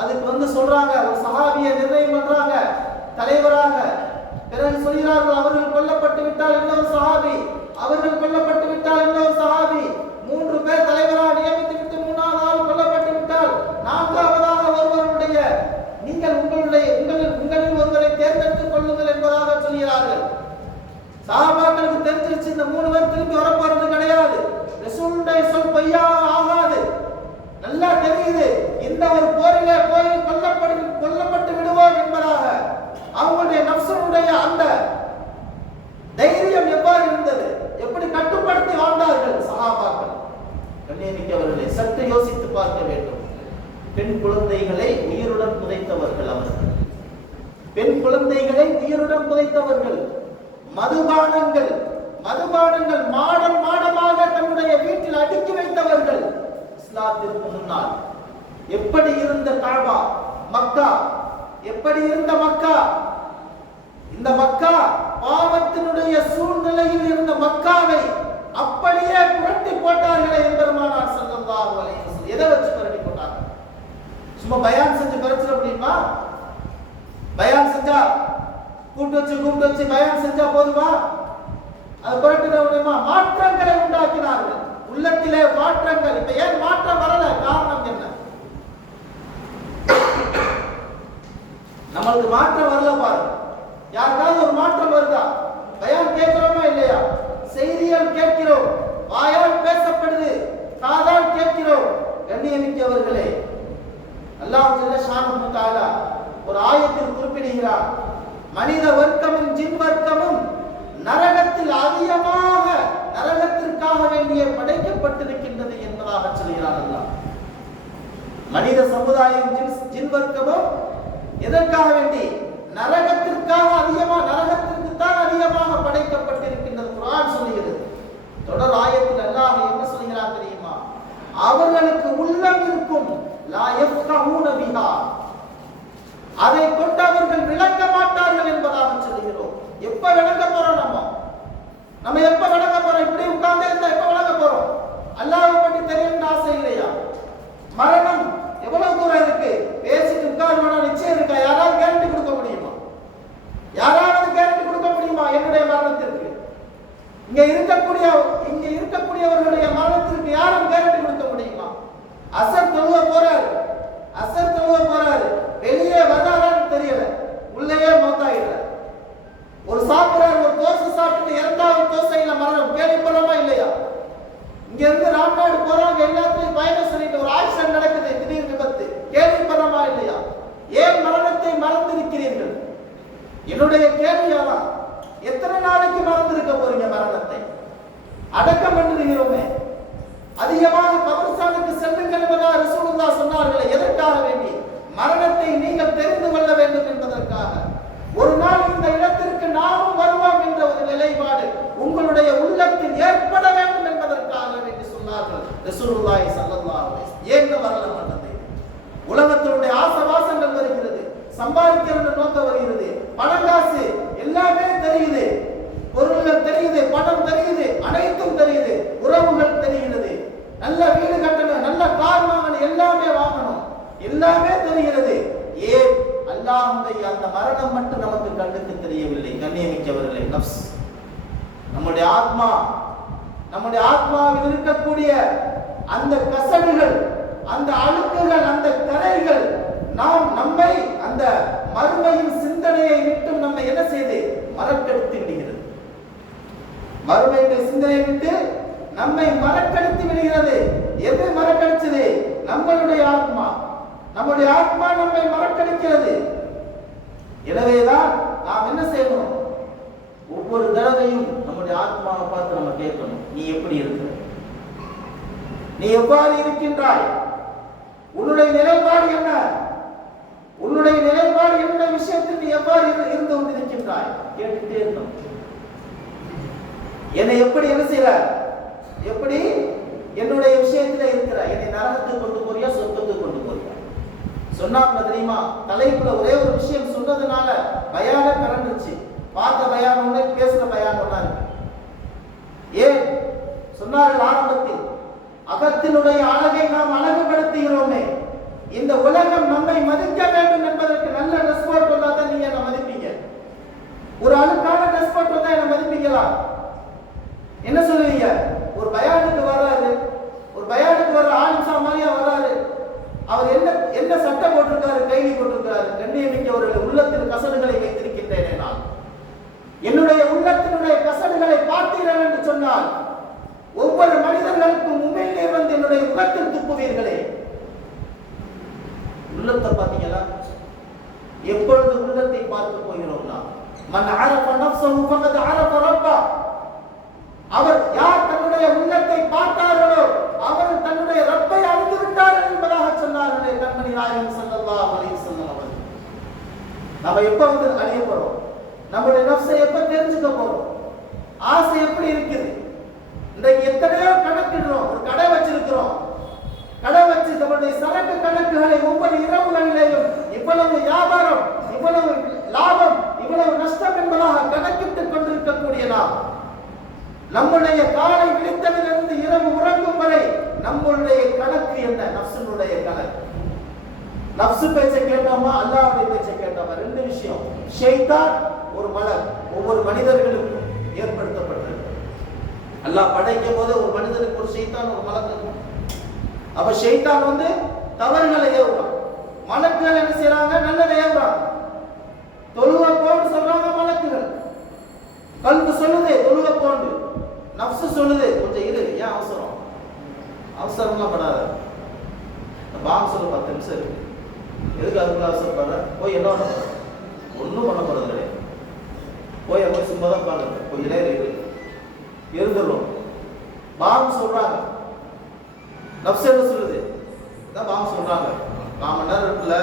அதுக்கு சொல்றாங்க, ஒரு சஹாபியை நிர்ணயம் பண்றாங்க தலைவராக. பிறகு சொல்கிறார்கள், அவர்கள் கொல்லப்பட்டு விட்டால் இன்னொரு சஹாபி, அவர்கள் கொல்லப்பட்டு விட்டால் இன்னொரு சஹாபி, 3 பேர் தலைவராக நியமித்து விட்டு 3வது ஆள் கொல்லப்பட்டு விட்டால் 4வதாக ஒருவருடைய நீங்கள் உங்களில் ஒருவரை தேர்ந்தெடுத்துக் கொள்ளுங்கள் என்பதாக சொல்கிறார்கள். சஹாபாக்களுக்கு தெரிஞ்சிருச்சு, இந்த 3 பேர் திரும்பி வரப்போறது கிடையாது, ரசூலுடைய சொல் பொய்யா ஆகாது, நல்லா தெரியுது, இந்த ஒரு போரிலே போய் கொல்லப்பட்டு விடுவோம் என்பதாக அவங்களுடைய நஃப்ஸ் ரசூலுடைய அந்த தைரியம் எவ்வாறு இருந்தது, எப்படி கட்டுப்படுத்தி வாழ்ந்தார்கள் சஹாபாக்கள். கண்ணியமிக்கவர்களே, சற்று யோசித்து பார்க்க வேண்டும். பெண் குழந்தைகளை உயிருடன் புதைத்தவர்கள் அவர்கள். பெண் குழந்தைகளை உயிருடன் புதைத்தவர்கள். மதுபானங்கள் மாடம் மாடமாக தன்னுடைய வீட்டில் அடுக்கி வைத்தவர்கள். இஸ்லாத்திற்கு முன்னால் எப்படி இருந்த காபா, மக்கா, எப்படி இருந்த மக்கா, இந்த மக்கா பாவத்தினுடைய சூழ்நிலையில் இருந்த மக்காவை அப்படியே புரட்டி போட்டார்களே எம்பெருமானார் ஸல்லல்லாஹு அலைஹி வஸல்லம். எதை வச்சு புரட்டி போட்டாங்க? சும்மா பயான் செஞ்சு பிரச்சனை முடியுமா? பயான் செஞ்சா கூப்பிட்டு வச்சு பயான் செஞ்சா போதுமா? அது புரட்டிட முடியுமா? மாற்றங்களை உண்டாக்கினார்கள். உள்ளத்திலே மாற்றங்கள். இப்ப ஏன் மாற்றம் வரல? காரணம் என்ன? நம்மளுக்கு மாற்றம் வரல பாருங்க. யாருக்காவது ஒரு மாற்றம் வருதா? பயான் கேட்கிறோமா இல்லையா? செய்தியால் கேட்கிறோம், வாயால் பேசப்படுது, காதால் கேட்கிறோம். கண்ணியமிக்கவர்களே, அல்லாஹ் ஜல்ல ஷானஹு தஆலா ஒரு ஆயத்தில் குறிப்பிடுகிறார், மனித வர்க்கமும் ஜின் வர்க்கமும் நரகத்தில் அதிகமாக நரகத்திற்காக வேண்டிய படைக்கப்பட்டிருக்கின்றது என்பதாக சொல்கிறார் அல்லாஹ். மனித சமுதாயம் ஜின் வர்க்கமும் எதற்காக வேண்டி? நரகத்திற்காக அதிகமாக, நரகத்திற்கு தான் அதிகமாக படைக்கப்பட்டிருக்கின்றது குர்ஆன் சொல்கிறது. தொடர் ஆயத்தில் அல்லாஹ் என்ன சொல்கிறார் தெரியுமா? அவர்களுக்கு உள்ளம் இருக்கும், லா யஃகஹூன பிஹா, அதை கொண்டு அவர்கள் விளங்க மாட்டார்கள் என்பதாக சொல்கிறோம். எப்ப விளங்க போறோம்? நம்ம எப்ப விளங்க போறோம்? இப்படி உட்கார்ந்தே இருந்தா எப்ப விளங்க போறோம்? அல்லாஹ்வை பற்றி தெரியும்னு ஆசை இல்லையா? மரணம் எவ்வளவு தூரம் இருக்கு? பேசிட்டு உட்கார்ந்தா நிச்சயம் இருக்கா? யாராவது கேரண்டி கொடுக்க முடியுமா? யாராவது கேரண்டி கொடுக்க முடியுமா என்னுடைய மரணத்திற்கு? இங்க இருக்கக்கூடியவர்களுடைய மரணத்திற்கு யாரும் கேரண்டி கொடுக்க முடியுமா? அசர் தொழுவ போறாரு, வெளியே வர்றாரான்னு தெரியல, உள்ளேயே மௌத்தாயிடுறார். ஒரு சாப்பிடுறாரு, ஒரு தோசை சாப்பிட்டு இரண்டாவது தோசையில மரணம். கேள்விப்படுறோமா இல்லையா? இங்க இருந்து ராம்நாடு போறாங்க, எல்லாத்தையும் பயணம் சொல்லிட்டு ஒரு ஆக்சிடென்ட் நடக்குது, திடீர் விபத்து. கேள்விப்படுறோமா இல்லையா? ஏன் மரணத்தை மறந்திருக்கிறீர்கள்? என்னுடைய கேள்வியாதான், எத்தனை நாளைக்கு மறந்திருக்க போறீங்க மரணத்தை? அடக்கம் பண்ணிருக்கிறோமே, அதிகமாக கபர்ஸ்தானுக்கு செல்லுங்கள் என்பதாக ரசூலுல்லாஹ் சொன்னார்களே, எதற்காக வேண்டி? மரணத்தை நீங்கள் தெரிந்து கொள்ள வேண்டும் என்பதற்காக. ஒரு நாள் இந்த இடத்திற்கு நாமும் வருவோம் என்ற ஒரு நிலைப்பாடு உங்களுடைய உள்ளத்தில் ஏற்பட வேண்டும் என்பதற்காக வேண்டி சொன்னார்கள் ரசூலுல்லாஹி ஸல்லல்லாஹு அலைஹி வஸல்லம். ஏன் வரல மாட்டது? உலகத்தினுடைய ஆசவாசங்கள் வருகிறது, சம்பாதிக்கிற நோக்கம் வருகிறது, பணம் காசு எல்லாமே தெரியுது, பொருள்கள் தெரியுது, பணம் தெரியுது, அனைத்தும் தெரியுது, உறவுகள் தெரிகிறது, நல்ல வீடு கட்டணும், நல்ல கார் வாங்கணும், எல்லாமே வாங்கணும், எல்லாமே தெரிகிறது. ஏன் அல்லாஹ்வுடைய அந்த மரணம் மட்டும் நமக்கு கண்ணுக்கு தெரியவில்லை? கண்ணியமிக்கவர்களே, நஃப்ஸ், நம்முடைய ஆத்மாவில் இருக்கக்கூடிய அந்த கசடுகள், அந்த அழுக்குகள், அந்த கரைகள் நம்மை அந்த மறுமையின் சிந்தனையை விட்டு நம்மை என்ன செய்து மறக்கடித்து விடுகிறது. மறுமையுடைய சிந்தனையை விட்டு நம்மை மறக்கடித்து விடுகிறது. எது மறக்கடிச்சது? நம்மளுடைய ஆத்மா நம்மை மறக்கடிக்கிறது. எனவேதான் நாம் என்ன செய்யணும்? ஒவ்வொரு தடவையும் நம்முடைய ஆத்மாவை பார்த்து நம்ம கேட்கணும், நீ எப்படி இருக்கிற? நீ எவ்வாறு இருக்கின்றாய்? உன்னுடைய நிலைப்பாடு என்ன? என்னுடைய விஷயத்தில் நீ எவ்வாறு இருந்து கொண்டிருக்கின்றாய்? கேட்டுட்டே இருக்கணும். என்னை எப்படி என்ன செய்யற? எப்படி என்னுடைய விஷயத்துல இருக்கிற? என்னை நரகத்துக்கு கொண்டு போறியா, சொர்க்கத்துக்கு கொண்டு போறியா? சொன்னாங்க தெரியுமா? தலைப்புல ஒரே ஒரு விஷயம் சொன்னதுனால பயான கலந்துருச்சு. பார்த்த பயான ஒண்ணு, பேசுற பயான ஒண்ணா இருக்கு. ஏன் சொன்னார்கள் ஆரம்பத்தில், அகத்தினுடைய அழகை நாம் அழகுபடுத்துகிறோமே, இந்த உலகம் நம்மை மதிக்க வேண்டும் என்பதற்கு நல்ல ரெஸ்பான்ஸ் வந்தா தான் நீங்க என்ன மதிப்பீங்க. ஒரு அழுக்கான ரெஸ்பான்ஸ் வந்தா என்ன மதிப்பீங்களா? என்ன சொல்லுவீங்க? ஒரு பயானுக்கு வர்றாரு, ஆலிம்சா மாதிரியா வர்றாரு, அவர் என்ன சட்டம் போட்டிருக்காரு, கைதி போட்டிருக்காரு. கண்ணியமிக்கவர்கள், உள்ளத்தில் கசடுகளை வைத்திருக்கின்றேனே நான். என்னுடைய உள்ளத்தினுடைய கசடுகளை பார்த்தீர்கள் என்று சொன்னால் ஒவ்வொரு மனிதர்களுக்கும் உண்மையிலே வந்து என்னுடைய முகத்தில் துப்புவீர்களே. உள்ளத்தை பார்த்தீங்களா? எப்பொழுது உள்ளத்தை பார்க்க போகிறோம்னா மன் அரஃப நஃப்ஸஹு ஃபகத் அரஃப ரப்பா. அவர் யார் தன்னுடைய உள்ளத்தை பார்த்தார்களோ அவர் தன்னுடைய ரப்பை அறிந்து விட்டார்கள் என்பதாக சொன்னார்களே கண்மணி நாயகம் ஸல்லல்லாஹு அலைஹி வஸல்லம் அவர்கள். நம்ம எப்ப வந்து அறிய போறோம்? நம்முடைய நஃப்ஸை எப்ப தெரிஞ்சுக்க போறோம்? ஆசை எப்படி இருக்குது? இன்றைக்கு எத்தனையோ கணக்கிடுறோம். ஒரு கடை வச்சிருக்கிறோம். கடை வச்சு நம்முடைய சரக்கு கணக்குகளை ஒவ்வொரு இரவுகளிலேயும் இவ்வளவு வியாபாரம், இவ்வளவு லாபம், இவ்வளவு நஷ்டம் என்பதாக கணக்கிட்டுக் கொண்டிருக்கக்கூடிய நாம் நம்முடைய காலை விழித்ததிலிருந்து இரவு உறங்கும் வரை நம்முடைய கணக்கு என்ன? நஃப்ஸினுடைய கணக்கு. நஃப்ஸ் பேச்சை கேட்டோமா, அல்லாஹ்வுடைய பேச்சை கேட்டோமா? ரெண்டு விஷயம். ஷைத்தான் ஒரு மலர் ஒவ்வொரு மனிதர்களுக்கும் ஏற்படுத்தப்பட்டது. அல்லாஹ் படைக்கும் போது ஒரு மனிதனுக்கு ஒரு ஷைத்தான் ஒரு மலர் இருக்கும். அப்ப ஷைத்தான் வந்து தவறுகளை ஏவுறான். மலக்குகள் என்ன செய்யறாங்க? நல்லதை ஏவுறாங்க. தொழுவ போன்னு சொல்றாங்க மலக்குகள். கல்பு சொல்லுது தொழுவ போன்னு. நஃப்ஸ் சொல்லுது கொஞ்சம் இரு, ஏன் அவசரம்? அவசரம்லாம் படாத. வாங்க சொல்ல 10 நிமிஷம் இருக்கு. எதுக்கு அதுக்குள்ள அவசரப்படுற? போய் என்ன பண்ண போற? ஒன்றும் பண்ண போறது கிடையாது. போய் அங்கே சும்மா தான் உட்காந்து கொஞ்ச நேரம் இரு, இருந்துடும். வாங்க சொல்றாங்க. நஃப்ஸ் என்ன சொல்லுது? இதான் வாங்க சொல்றாங்க. 1/4 மணி நேரம் இருக்குல்ல,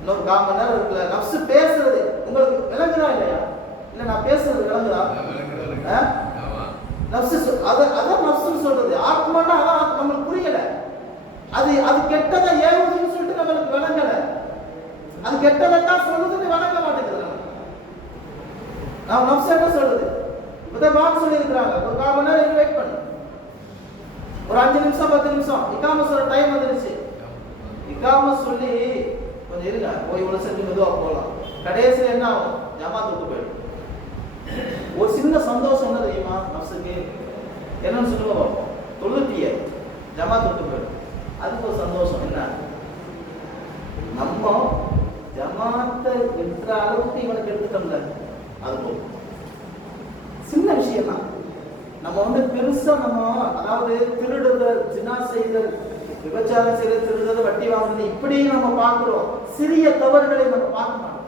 இன்னொரு 1/4 மணி நேரம் இருக்குல்ல. நஃப்ஸ் பேசுறது உங்களுக்கு விளங்குதா இல்லையா? இல்ல நான் பேசுறது விளங்குதா? நஃப்ஸ் அதான் நஃப்ஸ் சொல்றது. ஆத்மானா அதான் நம்மளுக்கு புரியல. அது கெட்டதை ஏவுதுன்னு சொல்லிட்டு நம்மளுக்கு விளங்கல. அது கெட்டதை தான் சொல்லுதுன்னு விளங்க மாட்டேங்குது. நான் நஃப்ஸ் என்ன சொல்லுது? இப்பதான் வாங்க சொல்லி இருக்கிறாங்க. ஒரு 1/4 மணி நேரம் வெயிட் பண்ணு, ஒரு 5 நிமிஷம் 10 நிமிஷம் இக்காம சொல்ற டைம் வந்துருச்சு. இக்காம சொல்லி கொஞ்சம் இருங்க, போய் இவ்வளவு செஞ்சு மெதுவா போகலாம். கடைசியில் என்ன ஆகும்? ஜமாத் விட்டு போயிடும். ஒரு சின்ன சந்தோஷம் என்ன தெரியுமா நஃப்ஸுக்கு? என்னன்னு சொல்லுங்க பார்ப்போம். தொழுத்திய ஜமாத் விட்டு போயிடும். அதுக்கு ஒரு சந்தோஷம் என்ன? நம்ம ஜமாத்தை என்ற அளவுக்கு இவனுக்கு எடுத்துட்டோம்ல, அது போதும். சின்ன விஷயம் தான். நம்ம வந்து பெருசா நம்ம அதாவது திருடுதல், ஜினா செய்தல், விபச்சாரம் செய்தல், திருடுதல், வட்டி வாங்குறது இப்படி நம்ம பார்க்கிறோம். சிறிய தவறுகளை நம்ம பார்க்க மாட்டோம்.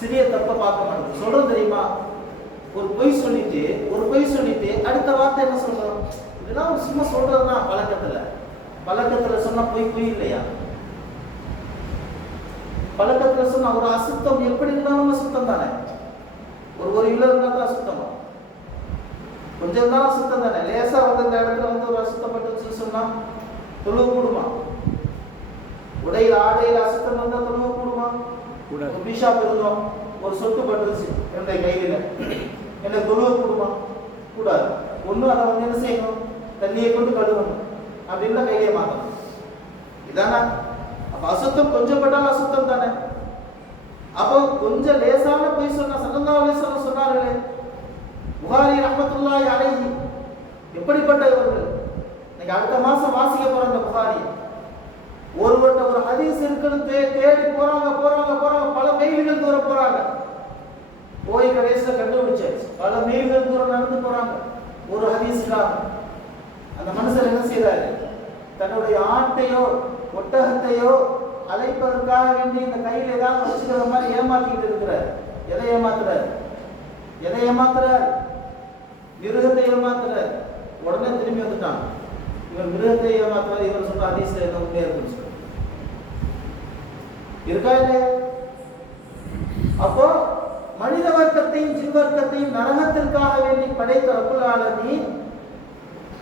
சிறிய தப்பை பார்க்க மாட்டோம். சொல்றது தெரியுமா? ஒரு பொய் சொல்லிட்டு அடுத்த வார்த்தை என்ன சொல்றோம்? இதெல்லாம் சும்மா சொல்றதுதான். பழக்கத்துல சொன்னா பொய் இல்லையா? பழக்கத்துல சொன்னா ஒரு அசுத்தம் எப்படி இருந்தாலும் அசுத்தம் தானே. ஒரு இல்ல இருந்தா தான் அசுத்தமா? கொஞ்சம் தான் அசுத்தம் தானே. லேசா வந்து இந்த இடத்துல வந்து ஒரு அசுத்தப்பட்டு சொன்னா தொழுவு கூடுமா? உடையில ஆடையில அசுத்தம் வந்தா தொழுவு கூடுமா? பீஷா இருந்தோம், ஒரு சொட்டு பட்டுருச்சு என்னுடைய கையில, என்ன தொழுவ கூடுமா? கூடாது. ஒண்ணு அதை வந்து என்ன செய்யணும்? தண்ணியை கொண்டு கழுவணும். அப்படின்னா கையிலே மாத்தணும். இதானா? அப்ப அசுத்தம் கொஞ்சம் பட்டாலும் அசுத்தம் தானே. அப்போ கொஞ்சம் லேசான போய் சொன்னா ஸல்லல்லாஹு அலைஹி வஸல்லம் சொன்னார்களே, புகாரி ரஹ்மத்துல்லாஹி அலைஹி எப்படிப்பட்ட இவர்கள். இன்னைக்கு அடுத்த மாசம் வாசிக்க போற அந்த புகாரி ஒருவர்கிட்ட ஒரு ஹதீஸ் இருக்குன்னு தேடி போறாங்க. பல மைல்கள் தூரம் போறாங்க. போய் கடைசியில் கண்டுபிடிச்சாச்சு. பல மைல்கள் தூரம் நடந்து போறாங்க ஒரு ஹதீஸுக்காக. அந்த மனுஷர் என்ன செய்யறாரு? தன்னுடைய ஆட்டையோ ஒட்டகத்தையோ அழைப்பதற்காக வேண்டி இந்த கையில் ஏதாவது வச்சுக்கிற மாதிரி ஏமாத்திக்கிட்டு இருக்கிறார். எதை ஏமாத்துறார்? மிருகத்தை ஏமாத்துறார். உடனே திரும்பி வந்துட்டான். இவர் மிருகத்தை ஏமாத்துறார். இவர் சொல்ற ஹதீஸ்ல என்ன உண்மையா இருக்குன்னு இருக்கா இல்லையா? அப்போ மனித வர்க்கத்தையும் ஜின் வர்க்கத்தையும் நரகத்திற்காக வேண்டி படைத்த ரப்புல் ஆலமீன்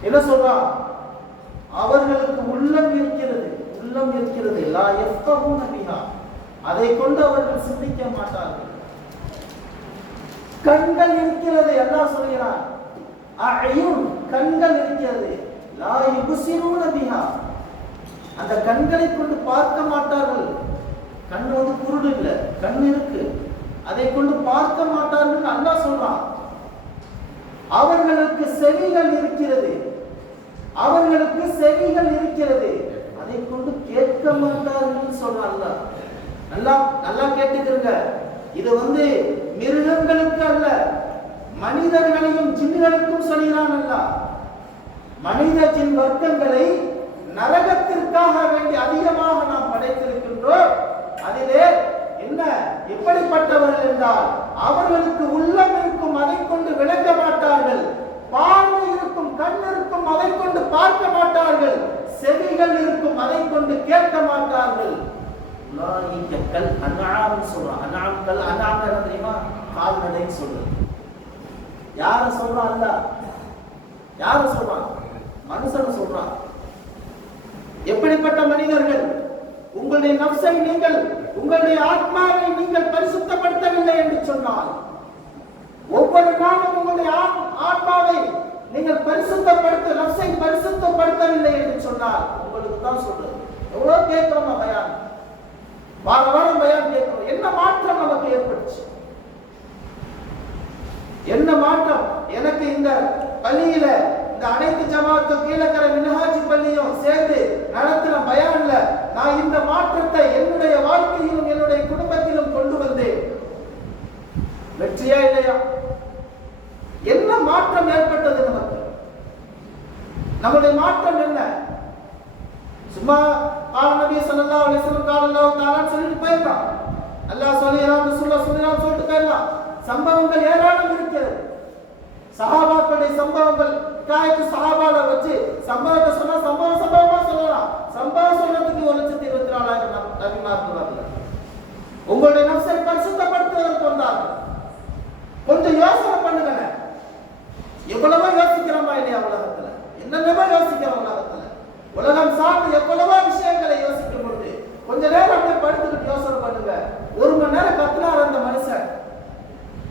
என்ன சொல்றான்? அவர்களுக்கு உள்ளம் இருக்கிறது. லா யஃப்கஹூன பிஹா, அதை கொண்டு அவர்கள் சிந்திக்க மாட்டார்கள். கண்கள் இருக்கிறது, அல்லாஹ் சொல்கிறான். அஅயுன், கண்கள் இருக்கிறது. லா யுப்சிரூன பிஹா, அந்த கண்களை கொண்டு பார்க்க மாட்டார்கள். கண் வந்து குருடு இல்ல, கண் இருக்கு, அதை கொண்டு பார்க்க மாட்டார்கள் அல்லாஹ் சொல்றான். அவர்களுக்கு செவிகள் இருக்கிறது, அதை கொண்டு கேட்க மாட்டார்கள் சொல்றான் அல்லாஹ். நல்லா கேட்டுக்கிறங்க. இது வந்து மிருகங்களுக்கு அல்ல, மனிதர்களையும் ஜின்களுக்கும் சொல்கிறான் அல்லாஹ். மனித ஜின் வர்க்கங்களை நரகத்திற்காக வேண்டி அதிகமாக நாம் படைத்திருக்கின்றோம். அதிலே என்ன எப்படிப்பட்டவர்கள் இருந்தால் அவர்களுக்கு உள்ளம் இருக்கும், அதை கொண்டு விளங்க மாட்டார்கள். பார்வை இருக்கும், கண் இருக்கும், அதை கொண்டு பார்க்க மாட்டார்கள். செவிகள் இருக்கும், அதை கொண்டு கேட்க மாட்டார்கள். கல் அன்ஆம் சொல்றான். அன்ஆம் கல் அன்ஆம் என்ன தெரியுமா? கால்நடைன்னு சொல்றது. யார சொல்றான்? அல்லாஹ். யார சொல்றான்? மனுஷன் சொல்றான். எப்படிப்பட்ட மனிதர்கள்? உங்களுடைய நஃப்ஸை நீங்கள், உங்களுடைய ஆத்மாவை நீங்கள் பரிசுத்தப்படுத்தவில்லை என்று சொன்னால், ஒவ்வொரு நாளும் உங்களுடைய ஆத்மாவை நீங்கள் பரிசுத்தப்படுத்த, நஃப்ஸை பரிசுத்தப்படுத்தவில்லை என்று சொன்னால், உங்களுக்கு தான் சொல்றது. எவ்வளவு கேட்கிறோம் பயான், வார வாரம் பயான் கேட்கிறோம். என்ன மாற்றம் நமக்கு ஏற்பட்டுச்சு? என்ன மாற்றம்? எனக்கு இந்த பள்ளியில, இந்த அனைத்து ஜமாத்து கீழக்கரை மின்ஹாஜ் பள்ளியும் சேர்ந்து நடத்தின பயான்ல நான் இந்த மாற்றத்தை என்னுடைய வாழ்க்கையிலும் என்னுடைய குடும்பத்திலும் கொண்டு வந்தேன். வெற்றியா இல்லையா? என்ன மாற்றம் ஏற்பட்டது நமக்கு? நம்முடைய மாற்றம் என்ன? சும்மா நபி ஸல்லல்லாஹு அலைஹி வஸல்லம் அல்லாஹ் தஆலா சொல்லிட்டு போயிடலாம். அல்லாஹ் சொல்லிறான், ரசூலுல்லாஹ் சொல்லிறான் சொல்லிட்டு போயிடலாம். சம்பவங்கள் ஏராளம் இருக்கிறது. சஹாபாக்களுடைய சம்பவங்கள், காயத்து சஹாபால வச்சு சம்பவத்தை சொன்னா சம்பவமா சொல்லலாம். சம்பவம் சொல்றதுக்கு 1,24,000 நபிமார்கள் வரல. உங்களுடைய நஃப்ஸை பரிசுத்தப்படுத்துவதற்கு வந்தார்கள். கொஞ்சம் யோசனை பண்ணுங்க. எவ்வளவோ யோசிக்கிறோமா இல்லையா உலகத்துல? என்னென்னமோ யோசிக்கிறோம் உலகத்துல. உலகம் சார்ந்து எவ்வளவோ விஷயங்களை யோசிக்கும் பொழுது கொஞ்ச நேரம் அப்படியே படுத்துக்கிட்டு யோசனை பண்ணுங்க. 1 மணி நேரம் கத்துனார் அந்த மனுஷன்.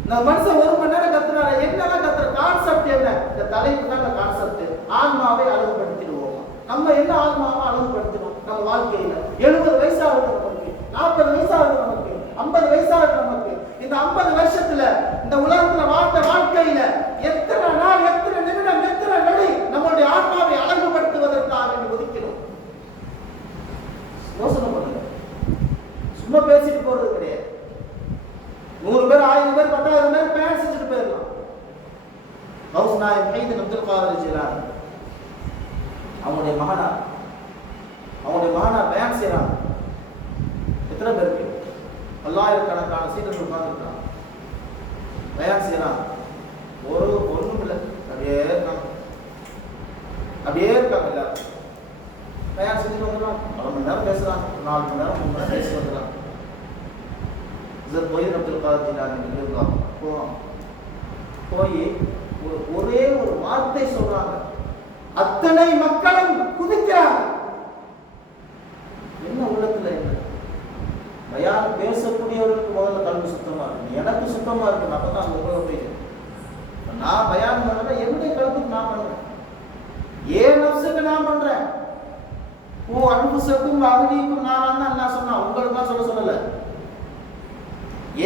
இந்த மனுஷன் 1 மணி நேரம் கத்துனாரு. என்னெல்லாம் கத்துற கான்செப்ட் என்ன? இந்த தலைப்பு தான் கான்செப்ட். ஆன்மாவை அழகுபடுத்திடுவோம். நம்ம என்ன ஆன்மாவை அழகுபடுத்தணும்? நம்ம வாழ்க்கையில 70 வயசாகுது நமக்கு, 40 வயசாகுது நமக்கு, 50 வயசாகுது நமக்கு. இந்த 50 வருஷத்துல இந்த உலகத்துல வாழ்ந்த வாழ்க்கையில எத்தனை நாள், எத்தனை நிமிடம், எத்தனை நொடி நம்மளுடைய ஆன்மாவை அழகுபடுத்துவதற்காக ஒதுக்கணும்? யோசனை பண்ணுங்க. சும்மா பேசிட்டு போறது கிடையாது. 100 பேர், 1000 பேர், 10,000 பேர் பயன் செஞ்சுட்டு போயிடலாம். கௌஸ் நாயக் மைதீன் அப்துல் காதர் ஜிலானி அவங்களுடைய மகனா பயன் செய்யறாங்க. எத்தனை பேருக்கு? பல்லாயிரக்கணக்கான சீடர்கள் உட்கார்ந்துருக்காங்க. பயன் செய்யறாங்க. ஒன்றும் இல்லை, அப்படியே இருக்காங்க எல்லாரும். பயன் செஞ்சுட்டு வந்துடலாம். 1 மணி நேரம் பேசுறாங்க, 4 மணி நேரம், 3 மணி நேரம் பேசி வந்துடலாம். அப்துல் காதர் ஜிலானி போய் ஒரே ஒரு வார்த்தை சொல்றாங்க. அத்தனை மக்களும் குதிக்கிறாங்க. என்ன உள்ளத்துல என்ன? பயான் பேசக்கூடியவர்களுக்கு முதல்ல கல்வி சுத்தமா இருக்கு. எனக்கு சுத்தமா இருக்கு. அப்பதான் அந்த உலக போய் நான் பயான் பண்றேன். என்னுடைய கருத்துக்கு நான் பண்றேன். ஏன் நஃப்ஸுக்கு நான் பண்றேன். அன்புசக்கும் அகலிக்கும் நான் சொன்னா உங்களுக்கு தான் சொல்லல.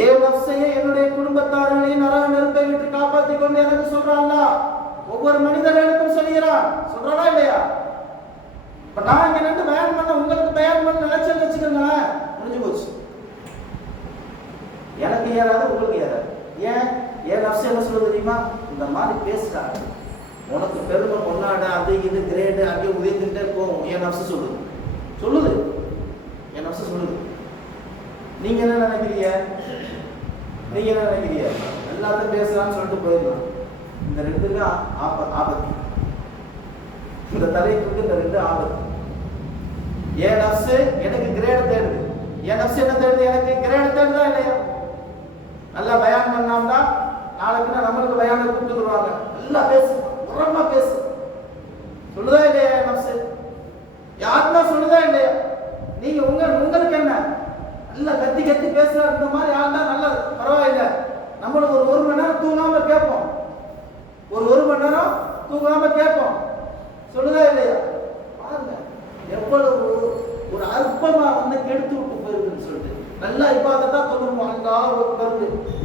ஏன் நஃப்ஸையே என்னுடைய குடும்பத்தார்களையும் நரக நெருப்பை விட்டு காப்பாற்றிக் கொண்டு எனக்கு சொல்றான். ஒவ்வொரு மனிதர்களுக்கும் சொல்றானா இல்லையா? இப்ப நான் இங்க நின்று பயன் பண்ண, உங்களுக்கு பயன் பண்ண நினைச்சேன்னு வச்சுக்கோங்க, முடிஞ்சு போச்சு. எனக்கு ஏறாது, உங்களுக்கு ஏறாது. ஏன் நஃப்ஸ் என்ன சொல்லுது தெரியுமா? இந்த மாதிரி பேசுறாங்க, உனக்கு பெருமை கொண்டாட, அது இது கிரேடு அப்படியே உயர்ந்துட்டே போகும். என் நஃப்ஸ் சொல்லுது. என் நஃப்ஸ் சொல்லுது. நீங்க என்ன நினைக்கிறீங்க? எல்லாத்தையும் பேசலாம்னு சொல்லிட்டு போயிடலாம். இந்த 2 ஆபத்து. இந்த தலைப்புக்கு இந்த 2 ஆபத்து. என் நஃப்ஸ் எனக்கு கிரேட் தேடுது. என் நஃப்ஸ் என்ன தேடுது? எனக்கு கிரேட் தேடுதா இல்லையா? நல்லா பயான் பண்ணாம்னா நாளைக்கு நம்மளுக்கு பயானை கூப்பிட்டுருவாங்க. நல்லா பேசு, உரமா பேசு. சொல்லுதா இல்லையா என் நஃப்ஸ்? யாருன்னா சொல்லுதா இல்லையா? நீங்க உங்களுக்கு என்ன? நல்லா கத்தி பேசுறாரு. இந்த மாதிரி ஆள்னா நல்லா பரவாயில்லை. நம்மளும் ஒரு மணி நேரம் தூங்காம கேட்போம். ஒரு மணி நேரம் தூங்காம கேட்போம். சொல்லுதா இல்லையா? பாருங்க எவ்வளவு ஒரு அற்பமா கெடுத்து விட்டு போயிருக்குன்னு சொல்லிட்டு. நல்லா இபாதத்தான் தொழுவோம்.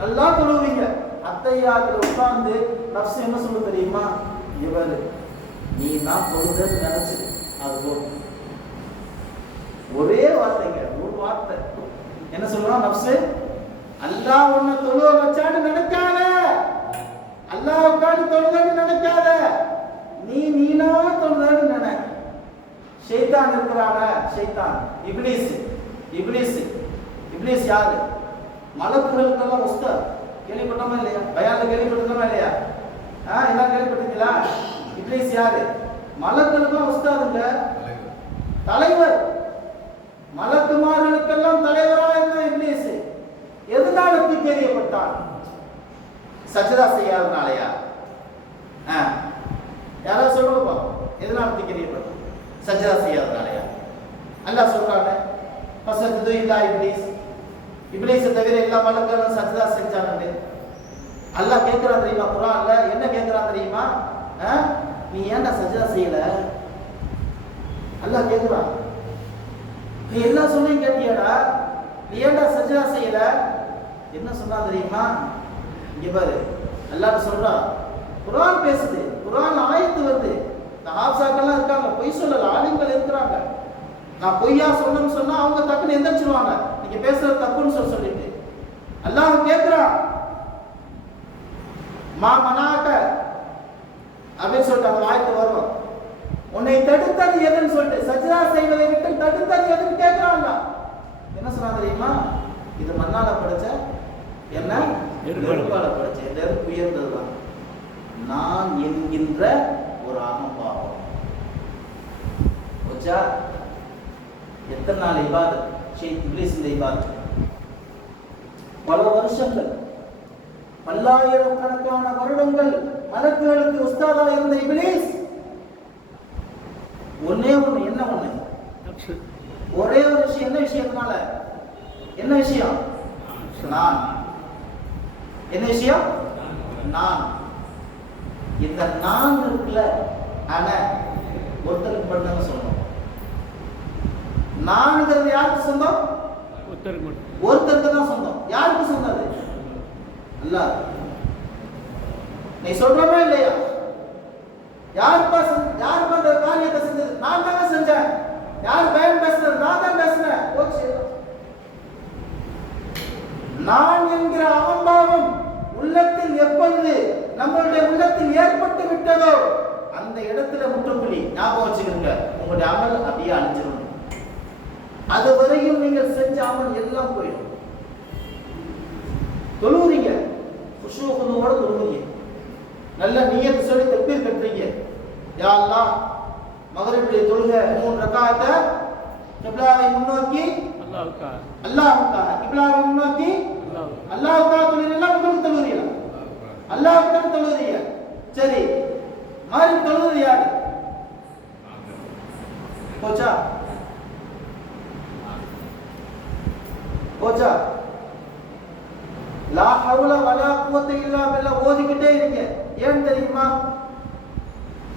நல்லா தொழுவீங்க. அத்தையாத்துல உட்கார்ந்து நஃப்ஸ் என்ன சொல்ல தெரியுமா? இவர் நீ தான் தொழுதுன்னு நினைச்சது அது போதும். ஒரே வார்த்தைங்க, ஒரு வார்த்தை. என்ன சொல்றான் நஃப்ஸ்? அல்லாஹ் உன்னை தொழுவ வச்சான்னு நினைக்காத, அல்லாஹ் உட்கார்ந்து தொழுதுன்னு நினைக்காத, நீனா தொழுதுன்னு நினை. ஷைத்தான் இருக்கிறாங்க. ஷைத்தான் இப்லீஸ் யாரு? மலக்குகளுக்கெல்லாம் உஸ்தாத். கேள்விப்பட்டோமா இல்லையா? பயான்ல கேள்விப்பட்டோமா இல்லையா? என்ன கேள்விப்பட்டீங்களா? இப்லீஸ் யாரு? மலக்குகளுக்கெல்லாம் உஸ்தாதுங்க, தலைவர். மலக்குமார்களுக்கெல்லாம் தலைவராக இருந்த இப்லீஸ் எதனால தூக்கி எறியப்பட்டான்? சஜ்தா செய்யாதனாலயா? யாராவது சொல்லுங்க, எதனால தூக்கி எறியப்பட்டான்? சஜ்தா செய்யாதனாலயா? அல்லாஹ் சொல்றாங்க, ஃபஸஜது இல்லா இப்லீஸ், இப்லீஸை தவிர எல்லா மலக்குகளும் சஜ்தா செஞ்சாங்க. அல்லாஹ் கேட்கிறான் தெரியுமா குர்ஆன்ல? என்ன கேட்கிறான் தெரியுமா? நீ ஏன்டா சஜ்தா செய்யல? அல்லாஹ் கேட்கிறான், நீ எல்லா சொல்லையும் கேட்டியாடா, நீ ஏன்டா சஜ்தா செய்யல? என்ன சொன்னா தெரியுமா? இங்க பாரு, அல்லாஹ் சொல்றான், குர்ஆன் பேசுது, குர்ஆன் ஆயத்து வருது. ஹாஃபிஸாக்கெல்லாம் இருக்காங்க, பொய் சொல்லல, ஆலிம்கள் இருக்கிறாங்க. நான் பொய்யா சொல்லணும்னு சொன்னா அவங்க தப்புன்னு எந்திரிச்சிருவாங்க, நீங்க பேசுறது தப்புன்னு சொல்லிட்டு. அல்லாஹ் கேட்கிறான், மா மனாக்க அப்படின்னு சொல்லிட்டு அந்த ஆயத்து வரும், உன்னை தடுத்தது எதுன்னு சொல்லிட்டு, சஜ்தா செய்வதை விட்டு தடுத்தது எதுன்னு கேட்கிறான். என்ன சொன்னா தெரியுமா? இது மண்ணால படைச்ச, என்ன நெருப்பால படைச்ச, நெருப்பு உயர்ந்ததுதான், நான் என்கின்ற ஒரு அகம்பாவம். எத்தனை நாள் இபாதத் ஷேக் இப்லீஸ் இந்த இபாதத்? பல வருஷங்கள், பல்லாயிரக்கணக்கான வருடங்கள் மலக்குகளுக்கு உஸ்தாதா இருந்த இப்லீஸ் ஒன்னே ஒண்ணு, என்ன ஒண்ணு? ஒரே ஒரு விஷயம். என்ன விஷயத்தினால? என்ன விஷயம்? நான். என்ன விஷயம்? நான். இந்த நான் இருக்குல்ல, ஆனா ஒருத்தருக்கு மட்டும் சொந்தம். நான்ங்கிறது யாருக்கு சொந்தம்? ஒருத்தருக்கு தான் சொந்தம். யாருக்கு சொந்தம் அது? அல்லாஹ். நீ சொல்றமே இல்லையா? யாருப்பா அந்த காரியத்தை செஞ்சது? நான் தானே செஞ்சேன். யார் பயன் பேசுறது? நான் தான் பேசுறேன். நான் என்கிற அகம்பாவம் உள்ளத்தில் எப்பொழுது நம்மளுடைய உள்ளத்தில் ஏற்பட்டு விட்டதோ அந்த இடத்துல முற்றுப்புள்ளி. ஞாபகம் வச்சுக்கோங்க, உங்களுடைய அமல் அப்படியே அழிஞ்சிடும். அது வரையும் நீங்கள் செஞ்ச அமல் எல்லாம் போயிடும். தொழுவுறீங்க, குஷூகுனோட தொழுவுறீங்க, நல்ல நியத் சொல்லி தக்பீர் கட்டுறீங்க, யா அல்லாஹ் மக்ரிபுடைய தொழுகை 3 ரக்காத்தை கிப்லாவை முன்னோக்கி அல்லாஹ்வுக்காக, கிப்லாவை முன்னோக்கி அல்லாஹ்வுக்காக தொழுகிறீங்களா? உங்களுக்கு தொழுகிறீங்களா? அல்லாஹ்வுக்காக தொழுகிறீங்க. சரி, மாதிரி தொழுகிறது யாரு? போச்சா? போச்சா? லா ஹவுல வலா குவத்த இல்லா பில்லாஹ் ஓதிக்கிட்டே இருங்க. ஏன் தெரியுமா?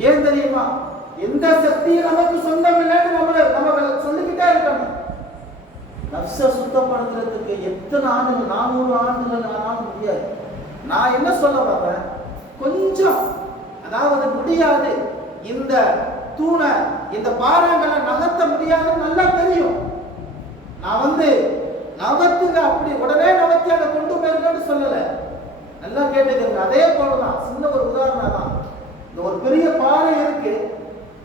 ஏன் தெரியுமா? எந்த சக்தியும் நமக்கு சொந்தம் இல்லைன்னு நம்ம சொல்லிக்கிட்டே இருக்கணும். நஃப்ஸை சுத்தப்படுத்துறதுக்கு எத்தனை ஆண்டுகள், 400 ஆண்டுகள் ஆனாலும் முடியாது. நான் என்ன சொல்ல வரேன், கொஞ்சம், அதாவது முடியாது, இந்த தூணை, இந்த பாறாங்களை நகர்த்த முடியாதுன்னு நல்லா தெரியும். நான் நகர்த்துங்க, அப்படி உடனே நகர்த்தி அதை கொண்டு போயிருக்கேன்னு சொல்லல. நல்லா கேட்டுக்கங்க. அதே போலதான், சின்ன ஒரு உதாரணம் தான். இந்த ஒரு பெரிய பாறை இருக்கு,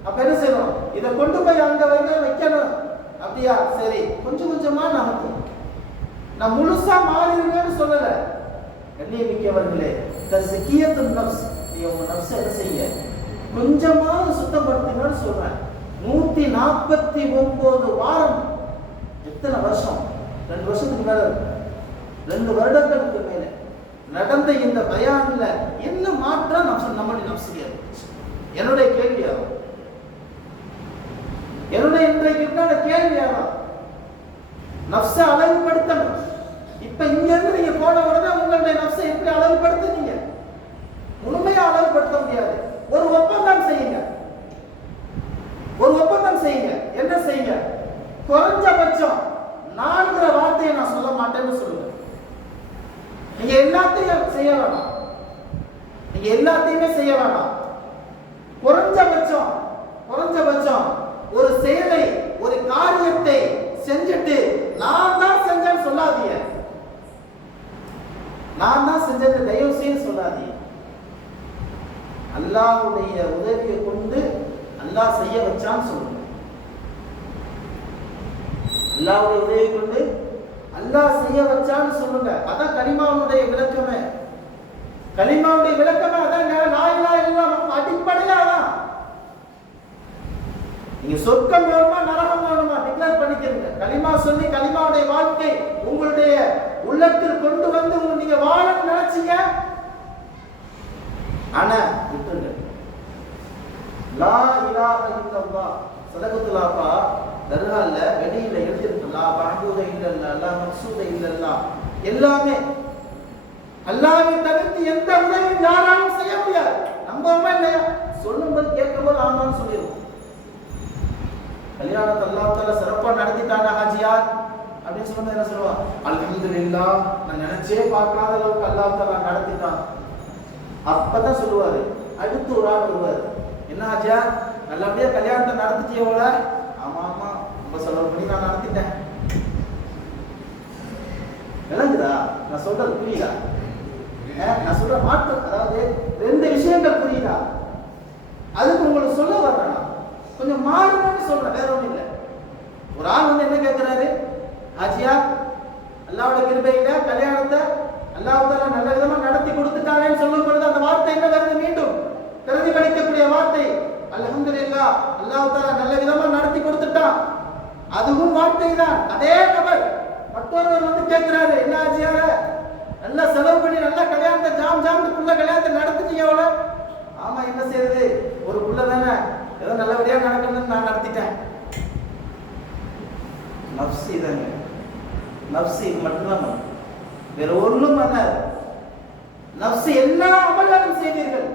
அப்ப என்ன செய்யணும்? இதை கொண்டு போய் அங்க வைக்கணும். அப்படியா? சரி, கொஞ்சம் கொஞ்சமா நகர்த்தும். நான் முழுசா மாறிடுங்கன்னு சொல்லல. கண்ணியமிக்கவர்களே, தஸ்கியத்துன் நஃப்ஸ், நீ உங்க நஃப்ஸை என்ன செய்ய, கொஞ்சமாவது சுத்தப்படுத்துங்கன்னு சொல்றேன். 149 வாரம், எத்தனை வருஷம்? 2 வருஷத்துக்கு மேல, 2 வருடங்களுக்கு மேல நடந்த இந்த பயான்ல என்ன மாற்றம் நம்முடைய நஃப்ஸுக்கு ஏற்பட்டுச்சு? என்னுடைய கேள்வியாகும், என்னுடைய இன்றைக்கு கேள்வியாகும். நஃப்ஸை அழகுபடுத்தணும். இப்ப இங்க இருந்து நீங்க போன உடனே உங்களுடைய நஃப்ஸை எப்படி அழகுபடுத்துனீங்க? முழுமையா அழகுபடுத்த முடியாது. ஒரு ஒப்பந்தம் செய்யுங்க, ஒரு ஒப்பந்தம் செய்யுங்க. என்ன செய்யுங்க? குறைஞ்சபட்சம் 4 வார்த்தையை நான் சொல்ல மாட்டேன்னு சொல்லுங்க. நீங்க எல்லாத்தையும் செய்ய வேணாம், நீங்க எல்லாத்தையுமே செய்ய வேணாம். குறைஞ்சபட்சம் ஒரு செயலை, ஒரு காரியத்தை செஞ்சுட்டு நான் தான் செஞ்சேன்னு சொல்லாதீங்க. நான் தான் செஞ்சது தயவு செய்து சொல்லாதீங்க. அல்லாஹ்வுடைய உதவியை கொண்டு அல்லாஹ் செய்ய வச்சான்னு சொல்லுங்க. அல்லாஹ்வுடைய உதவியை கொண்டு அல்லாஹ் செய்ய வச்சான்னு சொல்லுங்க. அதான் கலிமாவுடைய விளக்கமே. கலிமாவுடைய விளக்கமே அதான். லா இலாஹ இல்லல்லாஹ் அடிப்படையா அதான். நீங்க சொர்க்கம் வேணுமா நரகம் வேணுமா டிக்ளேர் பண்ணிக்கிறீங்க. கலிமா சொல்லி கலிமாவுடைய வாழ்க்கை உங்களுடைய உள்ளத்தில் கொண்டு வந்து நீங்க வாழணும்னு நினைச்சீங்க. ஆனா விட்டுருங்க. லா இலாஹ இல்லல்லாஹ் சதகத்துல்லாஹா தர்கால வெளியில எழுதிருக்கு. லா மஹ்பூத இல்லல்லாஹ், லா மக்சூத இல்லல்லாஹ். எல்லாமே அல்லாஹ்வை தவிர்த்து எந்த உதவியும் யாராலும் செய்ய முடியாது. நம்புவோமா இல்லையா? சொல்லும்போது கேட்கும்போது ஆமான்னு சொல்லிடுவோம். கல்யாணத்தை அல்லாஹ் தஆலா சிறப்பா நடத்திட்டானா ஹாஜியார் அப்படின்னு சொன்னா என்ன சொல்லுவான்? அல்ஹம்துலில்லாஹ், நான் நினைச்சே பார்க்காத அளவுக்கு அல்லாஹ் தஆலா நடத்திட்டான். அப்பதான் சொல்லுவாரு. அடுத்து ஒரு ஆள் வருவாரு. என்ன ஹாஜியார், நல்லபடியா கல்யாணத்தை நடத்திட்டியோல? ஆமா ஆமா, ரொம்ப செலவு பண்ணி நான் நடத்திட்டேன். விளங்குதா நான் சொல்றது? புரியுதா? நான் சொல்ற மாற்றம், அதாவது ரெண்டு விஷயங்கள் புரியுதா? அதுக்கு உங்களுக்கு சொல்ல வர்றேன். கொஞ்சம் மாறணும்னு சொல்றேன், வேற ஒன்றும் இல்லை. ஒரு ஆள் வந்து என்ன கேட்கிறாரு? ஆச்சியா, அல்லாஹ்வுடைய கிருபையில கல்யாணத்தை அல்லாஹ் தஆலா நல்ல விதமா நடத்தி கொடுத்துட்டானேன்னு சொல்லும் பொழுது அந்த வார்த்தை என்ன வருது? மீண்டும் பிரதிபலிக்கக்கூடிய வார்த்தை. அல்ஹம்துலில்லாஹ், அல்லாஹ் தஆலா நல்ல விதமா நடத்தி கொடுத்துட்டான். அதுவும் வார்த்தை தான். அதே நபர் மற்றொருவர் வந்து கேட்கிறாரு, என்ன ஆச்சியார, நல்லா செலவு பண்ணி நல்லா கல்யாணத்தை ஜாம் புள்ள கல்யாணத்தை நடத்திட்டீங்கள? ஆமா, என்ன செய்யுது, ஒரு புள்ள தானே, ஏதோ நல்லபடியா நடக்கணும்னு நான் நடத்திட்டேன். நஃப்ஸி தாங்க, நஃப்ஸி மட்டும்தான், வேற ஒன்றும் பண்ணாது. நஃப்ஸி எல்லா அமல்களும் செய்வீர்கள்.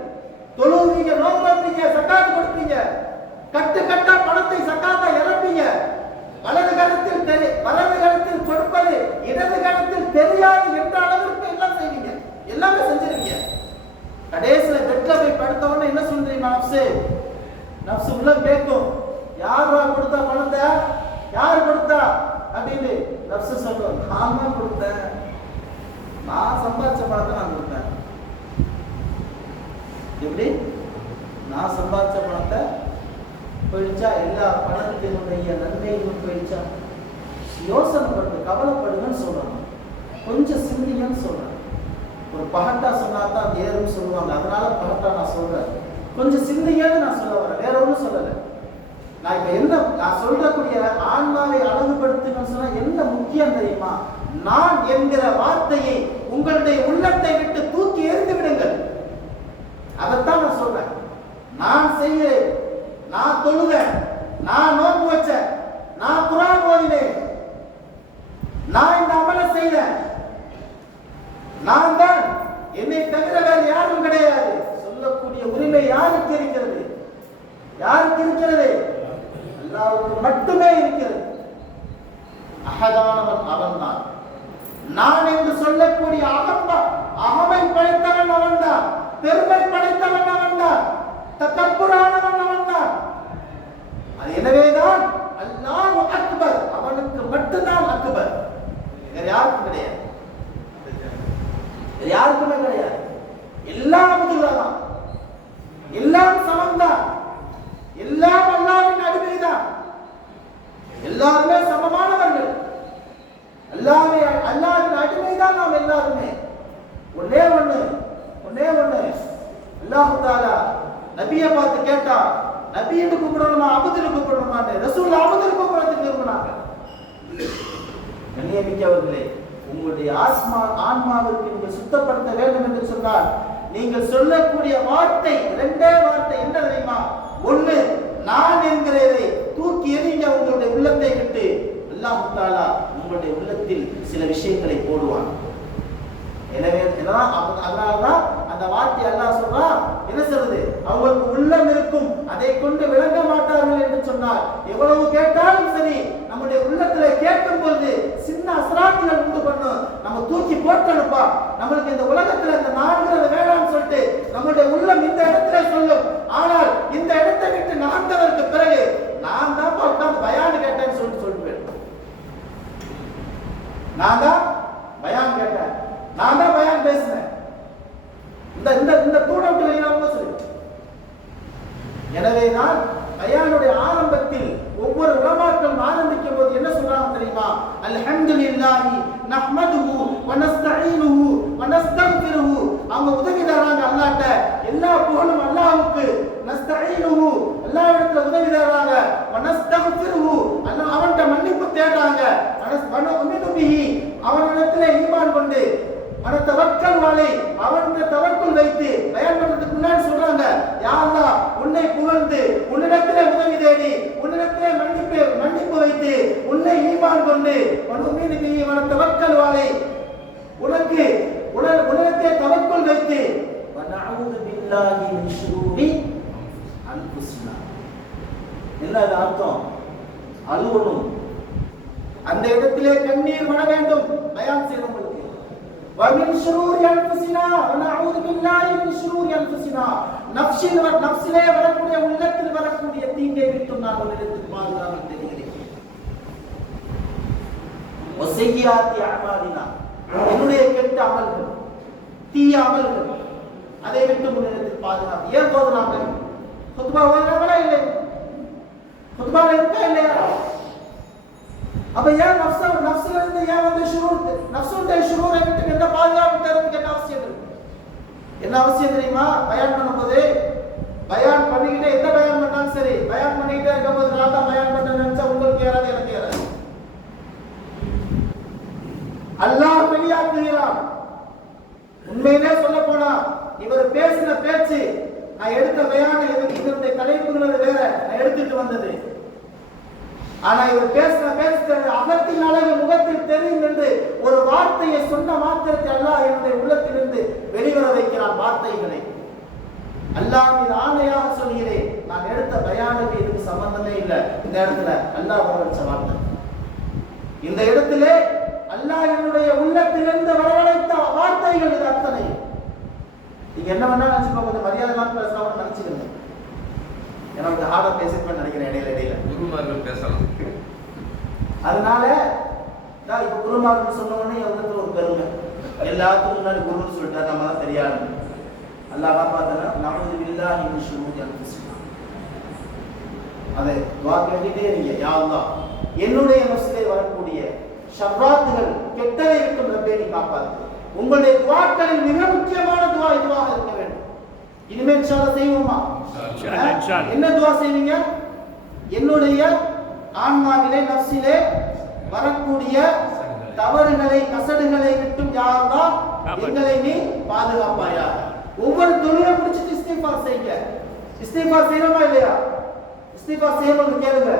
தொழுவீங்க, நோன்பீங்க, சக்காத் கொடுப்பீங்க, கட்டு கட்டா பணத்தை சக்காத்தா இறப்பீங்க. வலது கரத்தில் கொடுப்பது இடது கரத்தில் தெரியாது என்ற அளவிற்கு எல்லாம் செய்வீங்க, எல்லாமே செஞ்சிருக்கீங்க. கடைசியில பெட்ல போய் படுத்தவொடனே என்ன சொல்றீங்க? நஃப்ஸ் உள்ள கேட்கும், யாரா கொடுத்தா பணத்தை, யார் கொடுத்தா அப்படின்னு. நஃப்ஸ் சொல்லும், நான் தான் கொடுத்தேன், நான் சம்பாதிச்ச பணத்தை நான் கொடுத்தேன். எப்படி? நான் சம்பாதிச்ச பணத்தை போயிடுச்சா? எல்லா பணத்தினுடைய நன்மையும் போயிடுச்சா? யோசனை பண்ணு, கவலைப்படுங்கன்னு சொல்லணும், கொஞ்சம் சிந்திங்கன்னு சொல்றேன். ஒரு பகட்டா சொன்னாதான் அது ஏறும்னு சொல்லுவாங்க, அதனால பகட்டா நான் சொல்றேன். கொஞ்சம் சிந்திங்கன்னு நான் சொல்ல வரேன், வேற ஒன்றும் சொல்லலை. நான் இப்ப என்ன நான் சொல்லக்கூடிய ஆன்மாவை அழகுபடுத்துன்னு சொன்னா என்ன முக்கியம் தெரியுமா? நான் என்கிற வார்த்தையை உங்களுடைய உள்ளத்தை விட்டு தூக்கி எறிந்து விடுங்கள். அதைத்தான் நான் சொல்றேன். நான் செய்கிறேன், நான் தொழுதேன், நான் நோன்பு வச்சேன், நான் குர்ஆன் ஓதினேன், நான் இந்த அமலை செய்தேன், நான் தான், என்னை தவிர வேறு யாரும் கிடையாது சொல்லக்கூடிய உரிமை யாருக்கு இருக்கிறது? யாருக்கு இருக்கிறது? அல்லாஹ்வுக்கு மட்டுமே இருக்கிறது. அஹதானவன் அவன்தான். நான் என்று சொல்லக்கூடிய அகமை படைத்தவன் அவன்தான், பெருமை படைத்தவன் அவன்தான், தக்கப்புரானவன் அவன்தான். அது எனவேதான் அல்லாஹ் அக்பர், அவனுக்கு மட்டும்தான் அக்பர், வேற யாருக்கும் கிடையாது, வேற யாருக்குமே கிடையாது. எல்லாம் அப்துல்லாஹ், எல்லாம் சமம்தான், எல்லாம் அல்லாஹ்வின் அடிமைதான், எல்லாருமே சமமானவர்கள், அல்லாஹ்வின் அடிமைதான் நாம் எல்லாருமே. ஒன்னே ஒண்ணு அல்லாஹ் தஆலா நபியை பார்த்து கேட்டா, நபின்னு கூப்பிடணுமா அபுதுன்னு கூப்பிடணுமா? ரசூல் அபுதுன்னு கூப்பிடறதுக்கு விரும்பினாங்க. கண்ணியமிக்கவர்களே, உங்களுடைய ஆன்மாவிற்கு நீங்கள் சுத்தப்படுத்த வேண்டும் என்று சொன்னால் நீங்கள் சொல்லக்கூடிய வார்த்தை ரெண்டே வார்த்தை. என்ன தெரியுமா? ஒண்ணு, நான் என்கிறதை தூக்கி எறிங்க உங்களுடைய உள்ளத்தை விட்டு. அல்லாஹ் தஆலா உங்களுடைய உள்ளத்தில் சில விஷயங்களை போடுவான். எனவே அதனால்தான் அந்த வார்த்தை அல்லாஹ் சொல்றான், என்ன சொல்றது? அவங்களுக்கு உள்ளம் இருக்கும், அதை கொண்டு விளங்க மாட்டார்கள் என்று சொன்னார். எவ்வளவு கேட்டாலும் சரி, நம்முடைய உள்ளத்துல கேட்கும் பொழுது சின்ன அசராத்துகள் உண்டு பண்ணும். நம்ம தூக்கி போட்டனுப்பா, நம்மளுக்கு இந்த உலகத்துல இந்த நான்கிறது வேணாம்னு சொல்லிட்டு நம்முடைய உள்ளம் இந்த இடத்துல சொல்லும். ஆனால் இந்த இடத்தை விட்டு நகர்ந்ததற்கு பிறகு நான் தான் உட்கார்ந்து பயான் கேட்டேன்னு சொல்லிட்டு நான் தான் பயான் கேட்டேன், நான் தான் பயான் பேசினேன், இந்த தூணவுட்டு வெளியிலாம சொல்லி. எனவேதான் பயானுடைய ஆரம்பத்தில் ஒவ்வொரு உலமாக்களும் ஆரம்பிக்கும் போது என்ன சொல்றாங்க தெரியுமா? அல்ஹம்துலில்லாஹி நஹ்மதுஹு வ நஸ்தஈனுஹு வ நஸ்தக்ஃபிருஹு. அவங்க உதவி தராங்க அல்லாஹ்ட்ட. எல்லா புகழும் அல்லாஹ்வுக்கு. நஸ்தஈனுஹு அல்லாஹ்விடத்துல உதவி தராங்க. வ நஸ்தக்ஃபிருஹு அல்லாஹ் அவன்கிட்ட மன்னிப்பு தேடுறாங்க. வ நுமினு பிஹி அவனிடத்துல ஈமான் கொண்டு வன தவக்கல் வாலை அவன்கிட்ட தவக்குல் வைத்து பயான் பண்றதுக்கு முன்னாடி சொல்றாங்க, யா அல்லாஹ் உன்னை புகழ்ந்து உன்னிடத்திலே உதவி தேடி உன்னிடத்திலே மன்னிப்பு வைத்து உன்னை ஈமான் கொண்டு வனுமீனு பிஹி வன தவக்கல் வாலை உன்னிடத்திலே தவக்குல் வைத்து வனஊது பில்லாஹி மின் ஷுரூரி அன்ஃபுஸினா. என்ன அர்த்தம்? அழுவணும், அந்த இடத்திலே கண்ணீர் வர வேண்டும். பயான் செய்யணும். ومن شرور انفسنا ونعوذ بالله من شرور انفسنا. நஃப்ஸிலே வரக்கூடிய உள்ளத்தில் வரக்கூடிய தீங்கை விட்டு நான் உன்னிடத்தில் பாதுகாப்பு தேடுகிறேன். வஸய்யாத்தி அமாலினா என்னுடைய கெட்ட அமல்கள் தீய அமல்கள் அதை விட்டு உன்னிடத்தில் பாதுகாப்பு. ஏன் போதுனாங்க? குத்பா ஓதுறாங்களா இல்லை? குத்பால இருக்கா இல்லையா? அப்ப ஏன் நஃப்ஸ்ல இருந்து ஏன் வந்து நஃப்ஸுடைய ஷுரூரை விட்டு என்ன பாதுகாப்பு தேடுறதுக்கு என்ன அவசியம் இருக்கு? என்ன அவசியம் தெரியுமா? பயான் பண்ணும்போது பயான் பண்ணிக்கிட்டே எந்த பயான் பண்ணாலும் சரி, பயான் பண்ணிக்கிட்டே இருக்கும்போது நான் தான் பயான் பண்ண நினைச்சா உங்களுக்கு யாராவது எனக்கு யாராவது அல்லாஹ் வெளியாக்குகிறான். உண்மையிலே சொல்ல போனா இவர் பேசின பேச்சு நான் எடுத்த பயான இதனுடைய தலைப்புகள் வேற, நான் எடுத்துட்டு வந்தது. ஆனா இவர் பேசின பேசுறது அகத்தின் அழகு முகத்தில் தெரியும் என்று ஒரு வார்த்தையை சொன்ன மாத்திரத்தை அல்லாஹ் என்னுடைய உள்ளத்திலிருந்து வெளிவர வைக்கிறான். வார்த்தைகளை அல்லாஹ் மீது ஆணையாக சொல்கிறேன், நான் எடுத்த பயானுக்கு இதுக்கு சம்பந்தமே இல்லை. இந்த இடத்துல அல்லாஹ் வரவழைச்ச வார்த்தை. இந்த இடத்திலே அல்லாஹ் என்னுடைய உள்ளத்திலிருந்து வரவழைத்த வார்த்தைகள் இது அத்தனை. நீங்க என்ன வேணா நினைச்சுக்கோங்க, கொஞ்சம் மரியாதை எல்லாம் பேசலாம் நினைச்சுக்கோங்க. எனக்கு ஹார்டா பேசிப்பேன் நினைக்கிறேன் இடையில குருமார்கள் பேசலாம். அதனால தான் இப்ப குருமார்கள் சொன்ன உடனே எவ்வளவு ஒரு பெருமை, எல்லாத்துக்கும் முன்னாடி குருன்னு சொல்லிட்டா நம்ம தான் தெரியாது. அல்லாஹ் பார்த்தா நஅூது பில்லாஹி மின் ஷுரூரி அன்ஃபுஸினா. அதை துஆ கேட்டுட்டே இருங்க. யா அல்லாஹ் என்னுடைய நஃப்ஸிலே வரக்கூடிய ஷர்ராத்துகள் கெட்டதை விட்டு ரப்பே நீ காப்பாத்து. உங்களுடைய துஆக்களில் மிக முக்கியமான துஆ இதுவாக இருக்க வேண்டும். இனிமே இன்ஷா அல்லாஹ் செய்வோமா? என்ன துஆ செய்வீங்க? என்னுடைய ஆன்மாவிலே நஃப்ஸிலே வரக்கூடிய தவறுகளை கசடுகளை விட்டு யா அல்லாஹ் எங்களை நீ பாதுகாப்பாயாக. ஒவ்வொரு தொழுகை முடிச்சிட்டு இஸ்திக்பார் செய்யுங்க. இஸ்திக்பார் செய்யணுமா இல்லையா? இஸ்திக்பார் செய்யணும். கேளுங்க,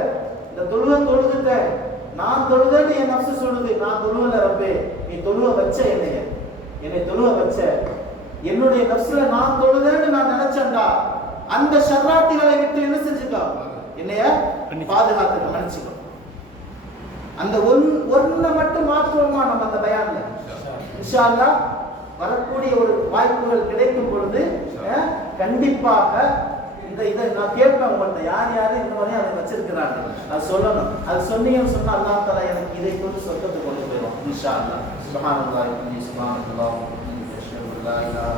இந்த தொழுதுட்டேன் நான் தொழுதேன்னு என் நஃப்ஸ் சொல்லுது, நான் தொழுவல ரப்பே நீ தொழுவ வச்ச என்னை தொழுவ வச்ச. என்னுடைய நஃப்ஸ்ல நான் தொழுதேன்னு நான் நினைச்சேன்டா, அந்த ஷர்ராத்துகளை விட்டு என்ன செஞ்சுக்கோ, என்னைய பாதுகாத்து மன்னிச்சுக்கோ. அந்த ஒன்றை மட்டும் மாற்றுவோமா நம்ம அந்த பயான்ல? இன்ஷா அல்லாஹ் வரக்கூடிய ஒரு வாய்ப்புகள் கிடைக்கும் பொழுது கண்டிப்பாக இதை நான் கேட்பேன் உங்கள்கிட்ட, யார் இந்த மாதிரி அதை வச்சிருக்கிறாங்க அது சொல்லணும். அது சொன்னீங்கன்னு சொன்னா அல்லாஹ் தஆலா எனக்கு இதை கொண்டு சொர்க்கத்தை கொண்டு போயிடும் இன்ஷா அல்லாஹ். சுப்ஹானல்லாஹி வ சுப்ஹானல்லாஹ் லா இலாஹா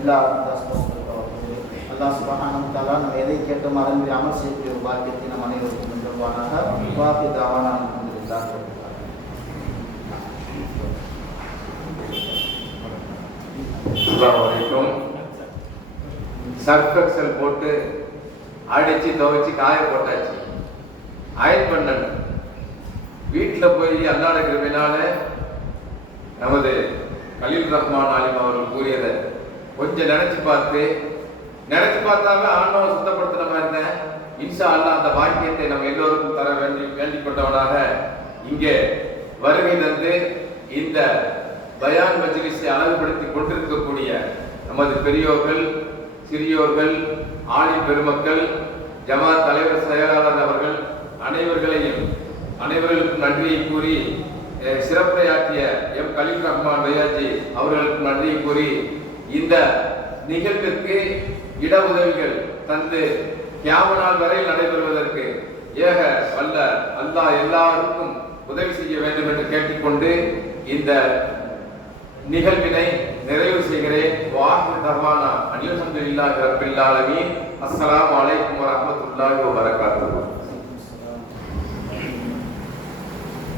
இல்லா அன்த அஸ்தக்ஃபிருக வ அத்தூபு இலைக். அல்லாஹ் சுப்ஹானஹு வ தஆலா நம்ம எதை கேட்டோம் அதன்படி அமல் செய்யக்கூடிய ஒரு பாக்கியத்தை நம் அனைவருக்கும் தருவானாக. வாஃபி தஅவானா அல்ஹம்துலில்லாஹ். அஸ்ஸலாமு அலைக்கும். சர்ஃப் எக்ஸல் போட்டு அடிச்சு துவைச்சு காய போட்டாச்சு, அயன் பண்ணல. வீட்டில் போய் அல்லாஹ் கிருபையினால நமது கலீல் ரஹ்மான் ஆலிம் அவர்கள் கூறியதை கொஞ்சம் நினைச்சு பார்த்தாவே ஆன்மாவை சுத்தப்படுத்தின மாதிரி இருந்தேன். இன்ஷா அல்லாஹ் அந்த வாக்கியத்தை நம்ம எல்லோருக்கும் தர வேண்டிக் கொண்டவனாக இங்கே வருகை தந்து இந்த பயான் மஜ்லிஸை அழகுபடுத்தி கொண்டிருக்கக்கூடிய நமது பெரியோர்கள், சிறியோர்கள், ஆலிம் பெருமக்கள், ஜமாத் தலைவர், செயலாளர் அவர்கள் அனைவர்களுக்கும் நன்றியை கூறி, சிறப்புரையாற்றிய எம் கலீல் ரஹ்மான் பையாஜி அவர்களுக்கு நன்றியை கூறி, இந்த நிகழ்விற்கு இட உதவிகள் தந்து கியாமத் நாள் வரையில் நடைபெறுவதற்கு ஏக வல்ல அல்லாஹ் எல்லாருக்கும் உதவி செய்ய வேண்டும் என்று கேட்டுக்கொண்டு இந்த நிகழ்வினை நிறைவு செய்கிறேன். வாஹிர் தர்வானா அல்ஹம்துலில்லாஹி ரப்பில் ஆலமீன். அஸ்ஸலாமு அலைக்கும் வரஹ்மத்துல்லாஹி வபரகாத்துஹு.